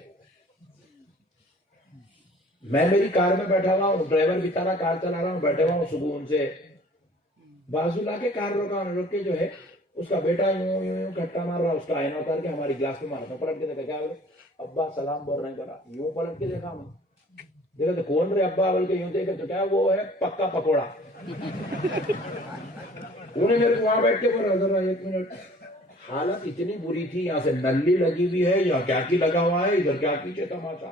میں میری کار میں بیٹھا ہوا ہوں, ڈرائیور بیچارہ کار چلا رہا ہوں, بیٹھے ہوا ہوں سکون سے. بازو لا کے کار روک کے جو ہے اس کا بیٹا یوں یوں یوں کھٹکا مار رہا, اس کا آئینہ اتار کے ہماری گلاس میں مارتا. پلٹ کے دیکھا, کیا بولے ابا سلام بول رہے ہیں, کرا یوں پلٹ کے دیکھا, میں دیکھا تو کون رہے ابا بول کے یوں دیکھا تو کیا وہ ہے پکا پکوڑا. انہیں میرے کو وہاں بیٹھ کے بولا ذرا ایک منٹ, حالت اتنی بری تھی, یہاں سے نلی لگی ہوئی ہے, یہاں کیا کی لگا ہوا ہے, ادھر کیا پیچھے تماشا,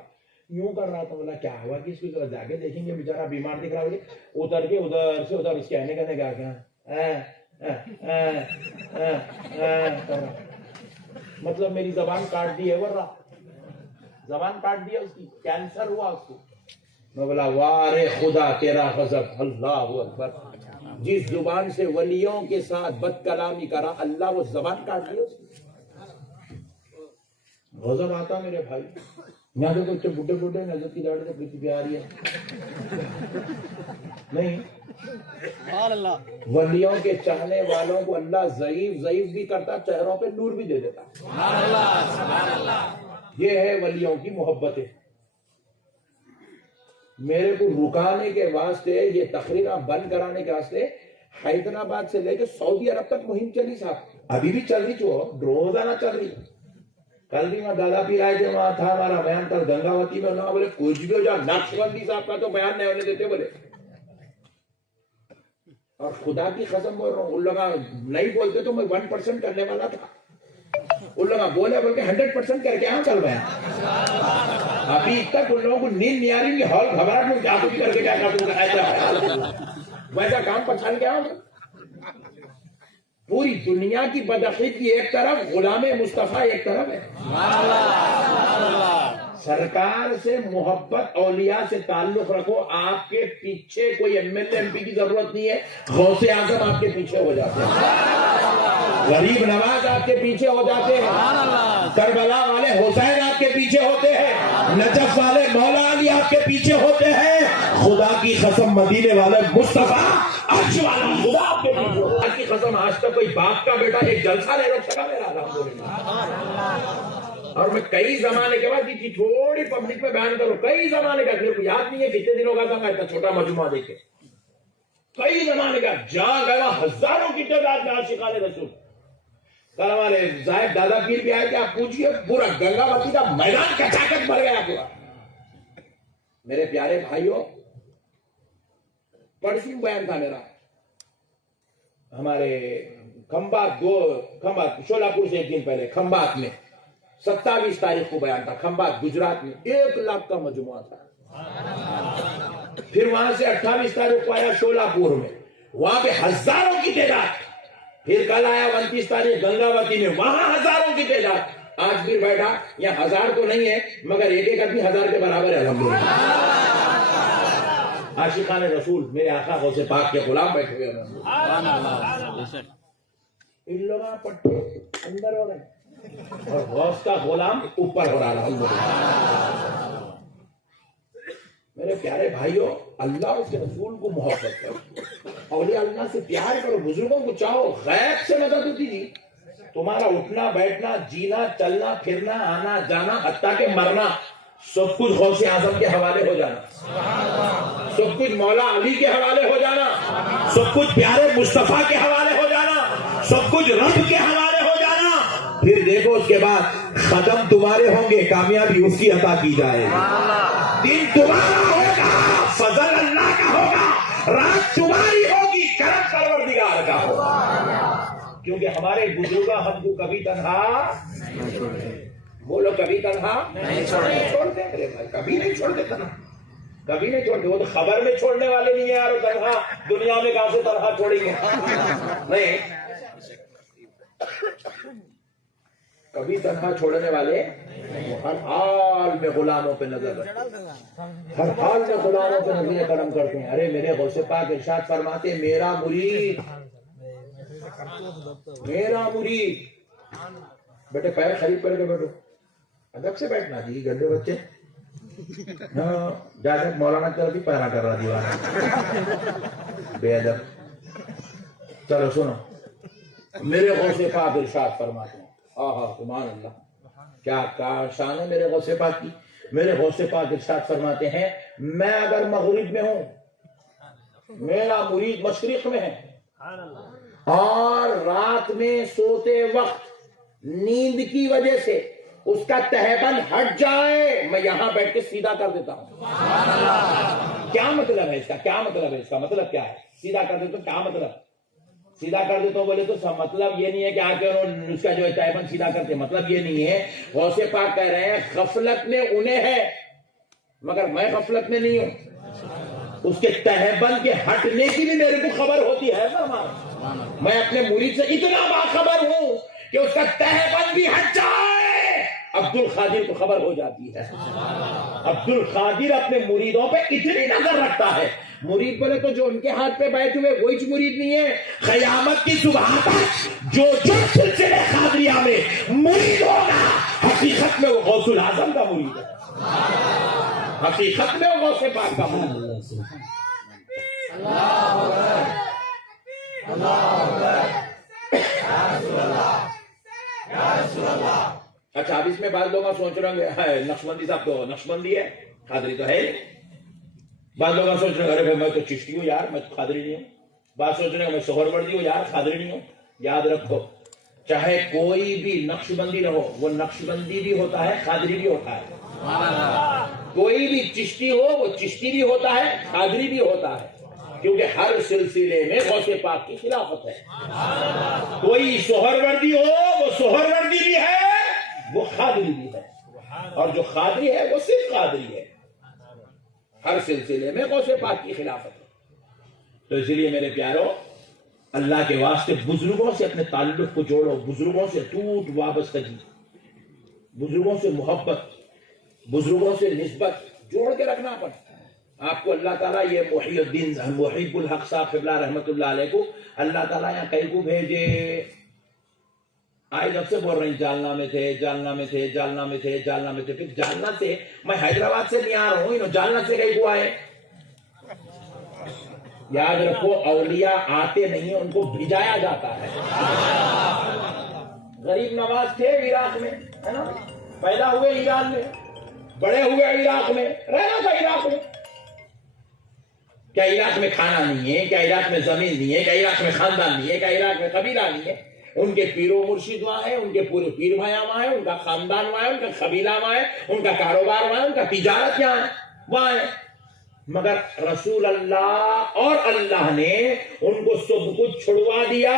یوں کر رہا تھا. بولا کیا ہوا کہ اس کو جا کے دیکھیں گے, بیچارہ بیمار دکھ رہا ہے. اتر کے ادھر سے ادھر اس کے آنے کرنے گیا کیا, مطلب میری زبان کاٹ دی ہے, ورنہ زبان کاٹ دی ہے اس کی, کینسر ہوا اس کو. میں بولا وارے خدا تیرا غضب, اللہ اکبر. جس زبان سے ولیوں کے ساتھ بد کلامی کرا اللہ, وہ زبان کاٹ دی اس کی. غضب آتا میرے بھائی. یہاں دیکھو اتنے بڈھے بڈھے نظر کی داڑھی سے پیچھے بھی آ رہی ہے نہیں. ولیوں کے چاہنے والوں کو اللہ ضعیف بھی کرتا, چہروں پہ نور بھی دے دیتا. یہ ہے ولیوں کی محبت. میرے کو رکانے کے واسطے, یہ تقریرہ بند کرانے کے واسطے حیدرآباد سے لے کے سعودی عرب تک مہم چلی صاحب, ابھی بھی چل رہی, جو روزانہ چل رہی. کل بھی میں دادا پیر آئے تھے, وہاں تھا ہمارا بیان کل گنگاوتی میں, بولے کچھ بھی ہو جائے نقشبندی صاحب کا تو بیان نہیں ہونے دیتے بولے. اور خدا کی قسم بول رہا ہوں, ان لوگ نہیں بولتے تو میں 1% کرنے والا تھا, ان لوگ بولے بول کے 100% کر کے یہاں چل رہے ہیں. ابھی تک ان لوگوں کو نیند نہیں آ رہی کہ ہال گھبراہٹ میں کیا کچھ کر کے کیا کروں, ویسا کام پچھان کے آؤں. پوری دنیا کی بدعقیدگی ایک طرف, غلام مصطفیٰ ایک طرف ہے. سرکار سے محبت, اولیاء سے تعلق رکھو, آپ کے پیچھے کوئی M L A M P کی ضرورت نہیں ہے, غوث اعظم آپ کے پیچھے ہو جاتے ہیں, غریب نواز آپ کے پیچھے ہو جاتے ہیں, کربلا والے حسین آپ کے پیچھے ہوتے ہیں, نجف والے مولا علی آپ کے پیچھے ہوتے ہیں. خدا کی قسم مدینے والے مصطفیٰ عرش والا خدا آپ کے پیچھے. خدا کی قسم آج تک کوئی باپ کا بیٹا ایک جلسہ نہیں روک سکا میرا, الحمدللہ. اور میں کئی زمانے کے بعد جتنی تھوڑی پبلک میں بیان کروں, کئی زمانے کا, میرے کو یاد نہیں ہے کتنے دنوں کا تھا, میں اتنا چھوٹا مجموعہ دیکھے, کئی زمانے کا, جہاں گیا ہزاروں کی تعداد میں عاشقان رسول. کل ہمارے زاہد دادا پیر بھی آئے کہ آپ پوچھئے, پورا گنگاوتی کا میدان کچاکچ بھر گیا پورا. میرے پیارے بھائیوں, پرسوں بیان تھا میرا, ہمارے کھمبات شولاپور سے ایک دن پہلے کھمبات میں 27 تاریخ کو بیان تھا, کھمبات گجرات میں 1 لاکھ کا مجموعہ تھا. پھر وہاں سے 28 تاریخ کو آیا شولاپور میں, وہاں پہ ہزاروں کی تعداد. پھر کل آیا 29 تاریخ گنگاوتی میں, وہاں ہزاروں کی تعداد. آج پھر بیٹھا, یہ 1000 تو نہیں ہے مگر ایک ایک آدمی 1000 کے برابر ہے الحمدللہ. عاشقان رسول میرے آقا غوث پاک کے غلام بیٹھے ہوئے ہیں, ان لوگوں پٹے اندر ہو رہے اور غوث کا غلام اوپر ہو رہا ہے. میرے پیارے بھائیوں, اللہ اس کے رسول کو محبت کرو, اولیاء اللہ سے پیار کرو, بزرگوں کو چاہو, غیب سے مدد ہوتی جی. تمہارا اٹھنا بیٹھنا, جینا چلنا پھرنا, آنا جانا, حتیٰ کہ مرنا, سب کچھ غوث اعظم کے حوالے ہو جانا, سب کچھ مولا علی کے حوالے ہو جانا, سب کچھ پیارے مصطفیٰ کے حوالے ہو جانا, سب کچھ رب کے حوالے ہو جانا. پھر دیکھو اس کے بعد قدم تمہارے ہوں گے, کامیابی اس کی عطا کی جائے گی. دن تمہارا ہوگا, فضل اللہ کا ہوگا, رات تمہاری ہوگی, کرم پروردگار کا ہوگا. کیونکہ ہمارے بزرگ ہم کو کبھی تنہا, بولو کبھی تنہا نہیں چھوڑتے میرے بھائی, کبھی نہیں چھوڑتے تنہا, کبھی نہیں چھوڑتے. وہ تو خبر میں چھوڑنے والے نہیں ہیں یار, تنہا دنیا میں کہاں سے تنہا چھوڑیں گے, نہیں کبھی تنہا چھوڑنے والے, ہر حال حال میں غلاموں پہ نظر رکھتے ہیں، ہر حال میں غلاموں پہ نظر کرم کرتے ہیں۔ ارے میرے غوث پاک ارشاد فرماتے ہیں میرا مرید بیٹے پیر خرید کر کے بیٹھو، ادب سے بیٹھنا جی گندے بچے، ہاں جاتے مولانا طرف ہی پیرا کر رہا دیوار بے ادب۔ چلو سنو، میرے غوث پاک ارشاد فرماتے ہیں، آہا سبحان اللہ، کیا شان ہے میرے غوث پاک کی۔ میرے غوث پاک ارشاد فرماتے ہیں میں اگر مغرب میں ہوں، میرا مرید مشرق میں ہے، اور رات میں سوتے وقت نیند کی وجہ سے اس کا تہبند ہٹ جائے، میں یہاں بیٹھ کے سیدھا کر دیتا ہوں۔ کیا مطلب ہے اس کا؟ کیا مطلب ہے اس کا؟ مطلب کیا ہے سیدھا کر دیتا ہوں؟ کیا مطلب سیدھا کر دیتا ہوں بولے تو مطلب یہ نہیں ہے کہ آ کے انہوں اس کا جو ہے تہبند سیدھا کرتے، مطلب یہ نہیں ہے۔ غوث پاک کہہ رہے ہیں غفلت میں انہیں ہے مگر میں غفلت میں نہیں ہوں، اس کے تہبند کے ہٹنے کی بھی میرے کو خبر ہوتی ہے۔ میں اپنے مرید سے اتنا باخبر ہوں کہ اس کا تہبند بھی ہٹ جائے، عبد القادر کو خبر ہو جاتی ہے۔ عبد القادر اپنے مریدوں پہ اتنی نظر رکھتا ہے، مرید بولے تو جو ان کے ہاتھ پہ بیٹھے ہوئے وہی مرید نہیں ہے، قیامت کی صبح تک جو سلسلے قادریہ میں مرید ہوگا حقیقت میں وہ غوث الاعظم کا مرید ہے، حقیقت میں وہ غوث پاک کا مرید ہے۔ اچھا اب اس میں بعض لوگ سوچ رہے ہیں نقشبندی صاحب تو نقشبندی ہے، قادری تو ہے۔ بعض لوگ سوچ رہے ہیں ارے میں تو چشتی ہوں یار، میں تو قادری نہیں ہوں۔ بعض سوچ رہے ہیں میں سہروردی ہوں یار، قادری نہیں ہوں۔ یاد رکھو چاہے کوئی بھی نقشبندی رہو، وہ نقشبندی بھی ہوتا ہے، قادری بھی ہوتا ہے۔ کوئی بھی چشتی ہو وہ چشتی بھی ہوتا ہے، قادری بھی ہوتا ہے، کیونکہ ہر سلسلے میں غوث پاک کی خلافت ہے۔ کوئی سہروردی ہو وہ سہروردی بھی ہے، وہ قادری بھی ہے، اور جو قادری ہے وہ صرف قادری ہے۔ ہر سلسلے میں غوث پاک کی خلافت ہے۔ تو اس لیے میرے پیارو اللہ کے واسطے بزرگوں سے اپنے تعلق کو جوڑو، بزرگوں سے ٹوٹ وابستگی، بزرگوں سے محبت، بزرگوں سے نسبت جوڑ کے رکھنا پڑتا ہے۔ آپ کو اللہ تعالیٰ یہ محی الدین محب الحق صاحب قبلہ رحمت اللہ علیہ کو اللہ تعالیٰ یہاں کہیں کو بھیجے، آئے جب سے بول رہے ہیں جالنا میں تھے، جالنا میں تھے، جالنا میں تھے، جالنا میں تھے، پھر جالنا سے میں حیدرآباد سے نہیں آ رہا ہوں، انہوں جالنا سے کہیں کو آئے۔ یاد رکھو اولیاء آتے نہیں ہیں، ان کو بھجایا جاتا ہے۔ غریب نواز تھے عراق میں، ہے نا، پیدا ہوئے ایران میں، بڑے ہوئے عراق میں، رہنا تھا عراق میں۔ کیا عراق میں کھانا نہیں ہے؟ کیا عراق میں زمین نہیں ہے؟ کیا عراق میں خاندان نہیں ہے؟ کیا عراق میں قبیلہ نہیں ہے؟ ان کے پیر و مرشد وہاں ہے، ان کے پورے پیر بھایا وہاں ہے، ان کا خاندان وہاں ہے، ان کا قبیلہ وہاں ہے، ان کا کاروبار وہاں ہے، ان کا تجارت یہاں ہے، وہاں ہے۔ مگر رسول اللہ اور اللہ نے ان کو سب کچھ چھڑوا دیا،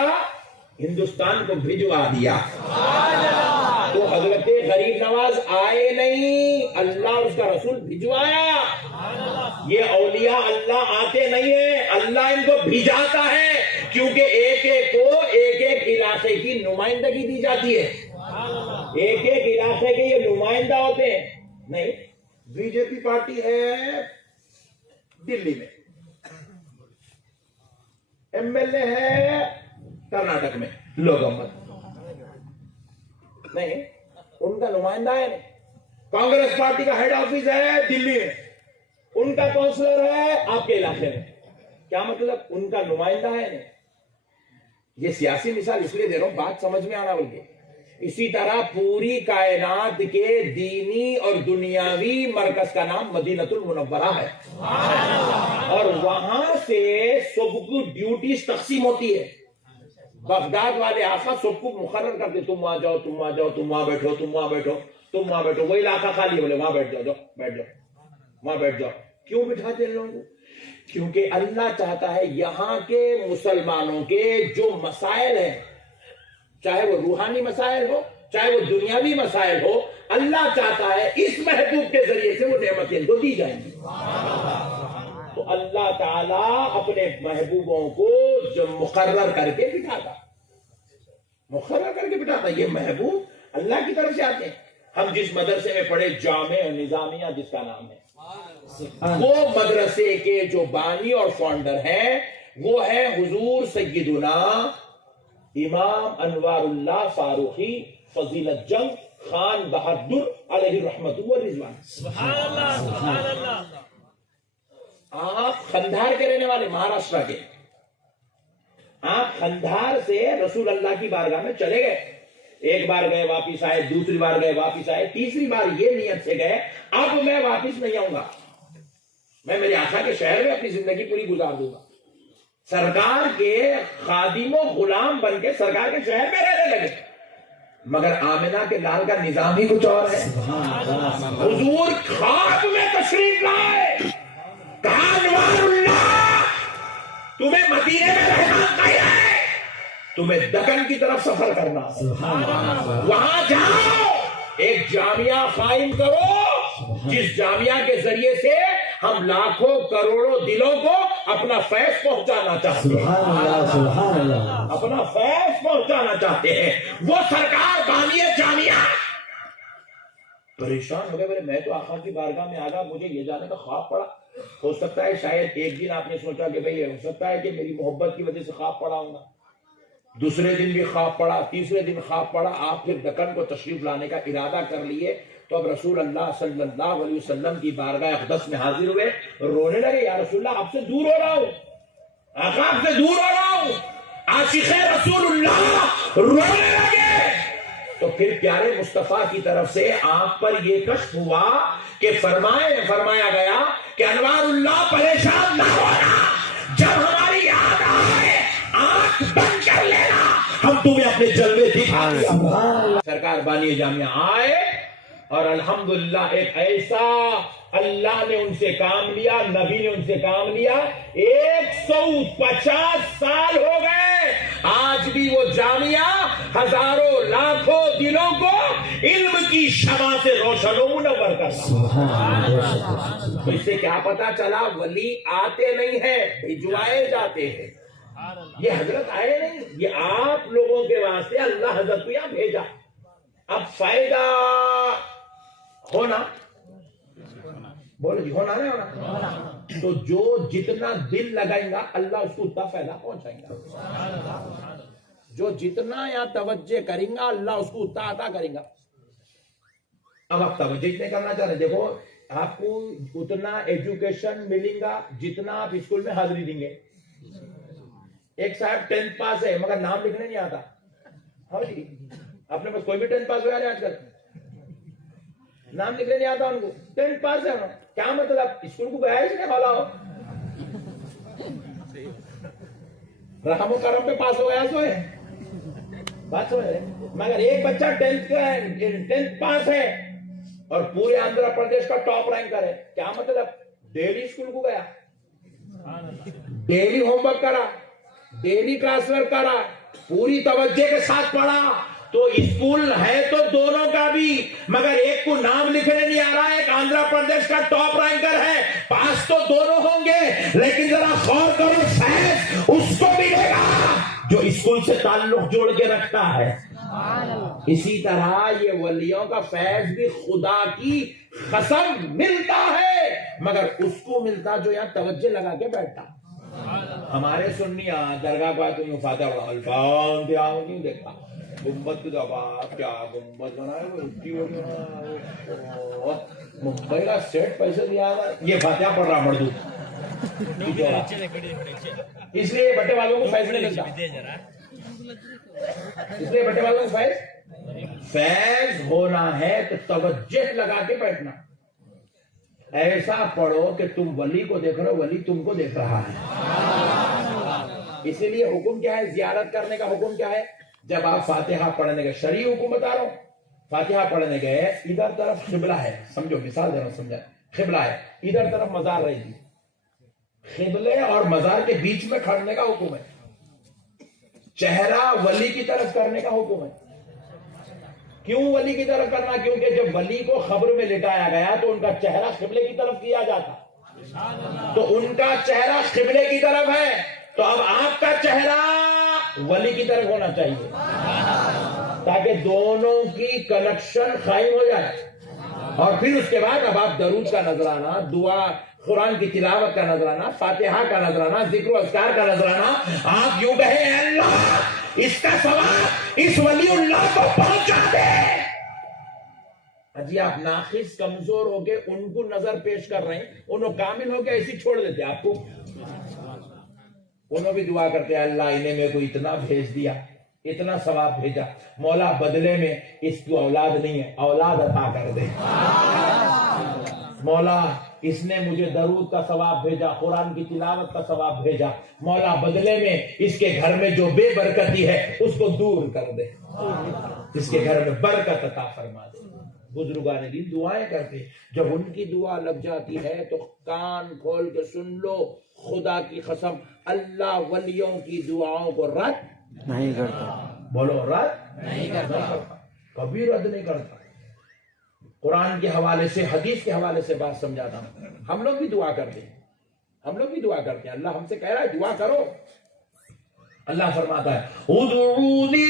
ہندوستان کو بھجوا دیا۔ تو حضرت غریب نواز آئے نہیں، اللہ اور اس کا رسول بھجوایا۔ یہ اولیاء اللہ آتے نہیں ہیں، اللہ ان کو بھجاتا ہے، کیونکہ ایک ایک کو ایک ایک علاقے کی نمائندگی دی جاتی ہے۔ ایک ایک علاقے کے یہ نمائندہ ہوتے ہیں۔ نہیں، بی جے پی پارٹی ہے دلی میں، ایم ایل اے ہے کرناٹک میں، لوگ نہیں، ان کا نمائندہ ہے نہیں۔ کانگریس پارٹی کا ہیڈ آفس ہے دلی میں، ان کا کونسلر ہے آپ کے علاقے میں۔ کیا مطلب؟ ان کا نمائندہ ہے نہیں۔ یہ سیاسی مثال اس لیے دے رہا ہوں بات سمجھ میں آنا بلکہ اسی طرح پوری کائنات کے دینی اور دنیاوی مرکز کا نام مدینۃ المنورہ ہے، اور وہاں سے سب کو ڈیوٹیز تقسیم ہوتی ہے۔ بغداد والے آقا سب کو مقرر کرتے، تم وہاں جاؤ، تم وہاں جاؤ، تم وہاں بیٹھو، تم وہاں بیٹھو، تم وہاں بیٹھو۔ وہ علاقہ خالی ہے، بولے وہاں بیٹھ جاؤ، بیٹھ جاؤ، وہاں بیٹھ جاؤ۔ کیوں بٹھاتے ہیں لوگوں کو؟ کیونکہ اللہ چاہتا ہے یہاں کے مسلمانوں کے جو مسائل ہیں، چاہے وہ روحانی مسائل ہو، چاہے وہ دنیاوی مسائل ہو، اللہ چاہتا ہے اس محبوب کے ذریعے سے وہ نعمتیں ان کو دی جائیں گی۔ تو اللہ تعالیٰ اپنے محبوبوں کو جو مقرر کر کے بٹھاتا، یہ محبوب اللہ کی طرف سے آتے ہیں۔ ہم جس مدرسے میں پڑھے جامع نظامیہ جس کا نام ہے، وہ مدرسے کے جو بانی اور فاؤنڈر ہیں وہ ہے حضور سیدنا امام انوار اللہ فاروقی فضیلت جنگ خان بہادر علیہ رحمت و رضوان۔ سبحان اللہ سبحان اللہ۔ آپ کھندھار کے رہنے والے، مہاراشٹر کے، آپ کھندھار سے رسول اللہ کی بارگاہ میں چلے گئے، ایک بار گئے واپس آئے، دوسری بار گئے واپس آئے، تیسری بار یہ نیت سے گئے اب میں واپس نہیں آؤں گا، میں میرے آقا کے شہر میں اپنی زندگی پوری گزار دوں گا۔ سرکار کے خادم و غلام بن کے سرکار کے شہر میں رہنے لگے، مگر آمنہ کے لال کا نظام ہی کچھ اور ہے۔ حضور خواب میں تشریف لائے، کہا انوار اللہ تمہیں مدینے میں رہنا ہے، تمہیں دکن کی طرف سفر کرنا، وہاں جاؤ ایک جامعہ قائم کرو جس جامعہ کے ذریعے سے ہم لاکھوں کروڑوں دلوں کو اپنا فیض پہنچانا چاہتے ہیں، اپنا فیض پہنچانا چاہتے ہیں۔ وہ سرکار بانی جامعہ پریشان ہو گئے، بولے میں تو آقا کی بارگاہ میں آ گیا، مجھے یہ جانے کا خواب پڑا، ہو سکتا ہے شاید ایک دن آپ نے سوچا کہ بھئی ہو سکتا ہے کہ میری محبت کی وجہ سے خواب پڑا ہوں گا، دوسرے دن بھی خواب پڑا، تیسرے دن خواب پڑا، آپ پھر دکن کو تشریف لانے کا ارادہ کر لیے، تو اب رسول اللہ صلی اللہ علیہ وسلم کی بارگاہ اقدس میں حاضر ہوئے، رونے لگے، یا رسول اللہ آپ سے دور ہو رہا ہوں، آقا آپ سے دور ہو رہا ہوں، عاشق رسول اللہ رونے لگے۔ تو پھر پیارے مصطفیٰ کی طرف سے آپ پر یہ کشف ہوا کہ فرمایا گیا کہ انوار اللہ پریشان نہ ہونا، جب ہماری یاد آئے آنکھ بند کر لینا، ہم تمہیں اپنے جلوے دکھائیں گے۔ سرکار بانی جامعہ آئے اور الحمدللہ ایک ایسا اللہ نے ان سے کام لیا، نبی نے ان سے کام لیا، 150 سال ہو گئے، آج بھی وہ جامعہ ہزاروں لاکھوں دلوں کو علم کی شمع سے روشن و منور کرتا۔ تو اس سے کیا پتا چلا؟ ولی آتے نہیں ہیں، بھجوائے جاتے ہیں۔ یہ حضرت آئے نہیں، یہ آپ لوگوں کے واسطے اللہ حضرت کو یہاں بھیجا۔ اب فائدہ ہونا، بولو جی، ہونا نہیں ہونا؟ تو جو جتنا دل لگائیں گا اللہ اس کو اتنا فائدہ پہنچائیں گا، جو جتنا یا توجہ کریں گا اللہ اس کو اتنا عطا کریں گا۔ اب آپ توجہ اتنے کرنا چاہ رہے ہیں، دیکھو آپ کو اتنا ایجوکیشن ملیں گا جتنا آپ اسکول میں حاضری دیں گے۔ ایک صاحب 10th پاس ہے مگر نام لکھنے نہیں آتا، ہاں جی، آپ نے بس کوئی بھی 10th پاس ہوا ہے آج کل، نام لکھنے نہیں آتا ان کو، 10th پاس ہے، کیا مطلب اسکول کو گیا ہی نہیں والا ہو، رحم و کرم پہ پاس ہو گیا سو ہے بات ہو ہے۔ مگر ایک بچہ 10th پاس ہے اور پورے آندھرا پردیش کا ٹاپ رینکر ہے، کیا مطلب؟ ڈیلی اسکول کو گیا، ڈیلی ہوم ورک کرا، ڈیلی کلاس ورک کرا، پوری توجہ کے ساتھ پڑھا، تو اسکول ہے تو دونوں کا بھی، مگر ایک کو نام لکھنے نہیں آ رہا ہے، ایک آندھرا پردیش کا ٹاپ رینکر ہے، پاس تو دونوں ہوں گے، لیکن ذرا غور کرو فیض اس کو ملے گا جو اسکول سے تعلق جوڑ کے رکھتا ہے۔ اسی طرح یہ ولیوں کا فیض بھی خدا کی قسم ملتا ہے، مگر اس کو ملتا جو یہاں توجہ لگا کے بیٹھتا۔ ہمارے سنیاں درگاہ کو آتے ہیں فاتحہ الفان دھیان نہیں دیکھتا، گنبد کی دبا کیا گنبد بنائے وہ ممبئی کا سیٹ پیسے دیا، یہ فاتحہ پڑھ رہا مردو، اس لیے بٹے والوں کو فیض نہیں ملتا، اس لیے بٹے والوں کو فیض ہونا ہے تو توجہ لگا کے بیٹھنا، ایسا پڑھو کہ تم ولی کو دیکھ رہے ہو، ولی تم کو دیکھ رہا ہے۔ اسی لیے حکم کیا ہے؟ زیارت کرنے کا حکم کیا ہے؟ جب آپ فاتحہ پڑھنے گئے، شرعی حکم بتا رہا ہوں، فاتحہ پڑھنے گئے، ادھر طرف قبلہ ہے، سمجھو مثال دے رہا ہوں، سمجھا، قبلہ ہے، ادھر طرف مزار رہی تھی، قبلے اور مزار کے بیچ میں کھڑنے کا حکم ہے، چہرہ ولی کی طرف کرنے کا حکم ہے۔ کیوں ولی کی طرف کرنا؟ کیونکہ جب ولی کو قبر میں لٹایا گیا تو ان کا چہرہ قبلے کی طرف کیا جاتا، تو ان کا چہرہ قبلے کی طرف ہے، تو اب آپ کا چہرہ ولی کی طرف ہونا چاہیے۔ تاکہ دونوں کی کنیکشن قائم ہو جائے. اور پھر اس کے بعد اب آپ درود کا نذرانہ، دعا، قرآن کی تلاوت کا نذرانہ، فاتحہ کا نذرانہ، ذکر و اذکار کا نذرانہ، آپ یوں کہیں اے اللہ اس کا ثواب اس ولی اللہ کو پہنچا دے. جی آپ ناقص کمزور ہو کے ان کو نظر پیش کر رہے ہیں، انہوں کامل ہو کے ایسی چھوڑ دیتے آپ کو. انہوں بھی دعا کرتے ہیں اللہ انہیں میں کو اتنا بھیج دیا، اتنا ثواب بھیجا، مولا بدلے میں اس کی اولاد نہیں ہے، اولاد عطا کر دے. مولا اس نے مجھے درود کا ثواب بھیجا، قرآن کی تلاوت کا ثواب بھیجا، مولا بدلے میں اس کے گھر میں جو بے برکتی ہے اس کو دور کر دے، اس کے گھر میں برکت عطا فرما دے. بزرگان دین دعائیں کرتے، جب ان کی دعا لگ جاتی ہے تو کان کھول کے سن لو، خدا کی قسم اللہ ولیوں کی دعاؤں کو رد نہیں کرتا. بولو رد نہیں کرتا، کبھی رد نہیں کرتا. قرآن کے حوالے سے، حدیث کے حوالے سے بات سمجھاتا ہوں. ہم لوگ بھی دعا کرتے ہیں، ہم لوگ بھی دعا کرتے ہیں. اللہ ہم سے کہہ رہا ہے دعا کرو. اللہ فرماتا ہے ادعونی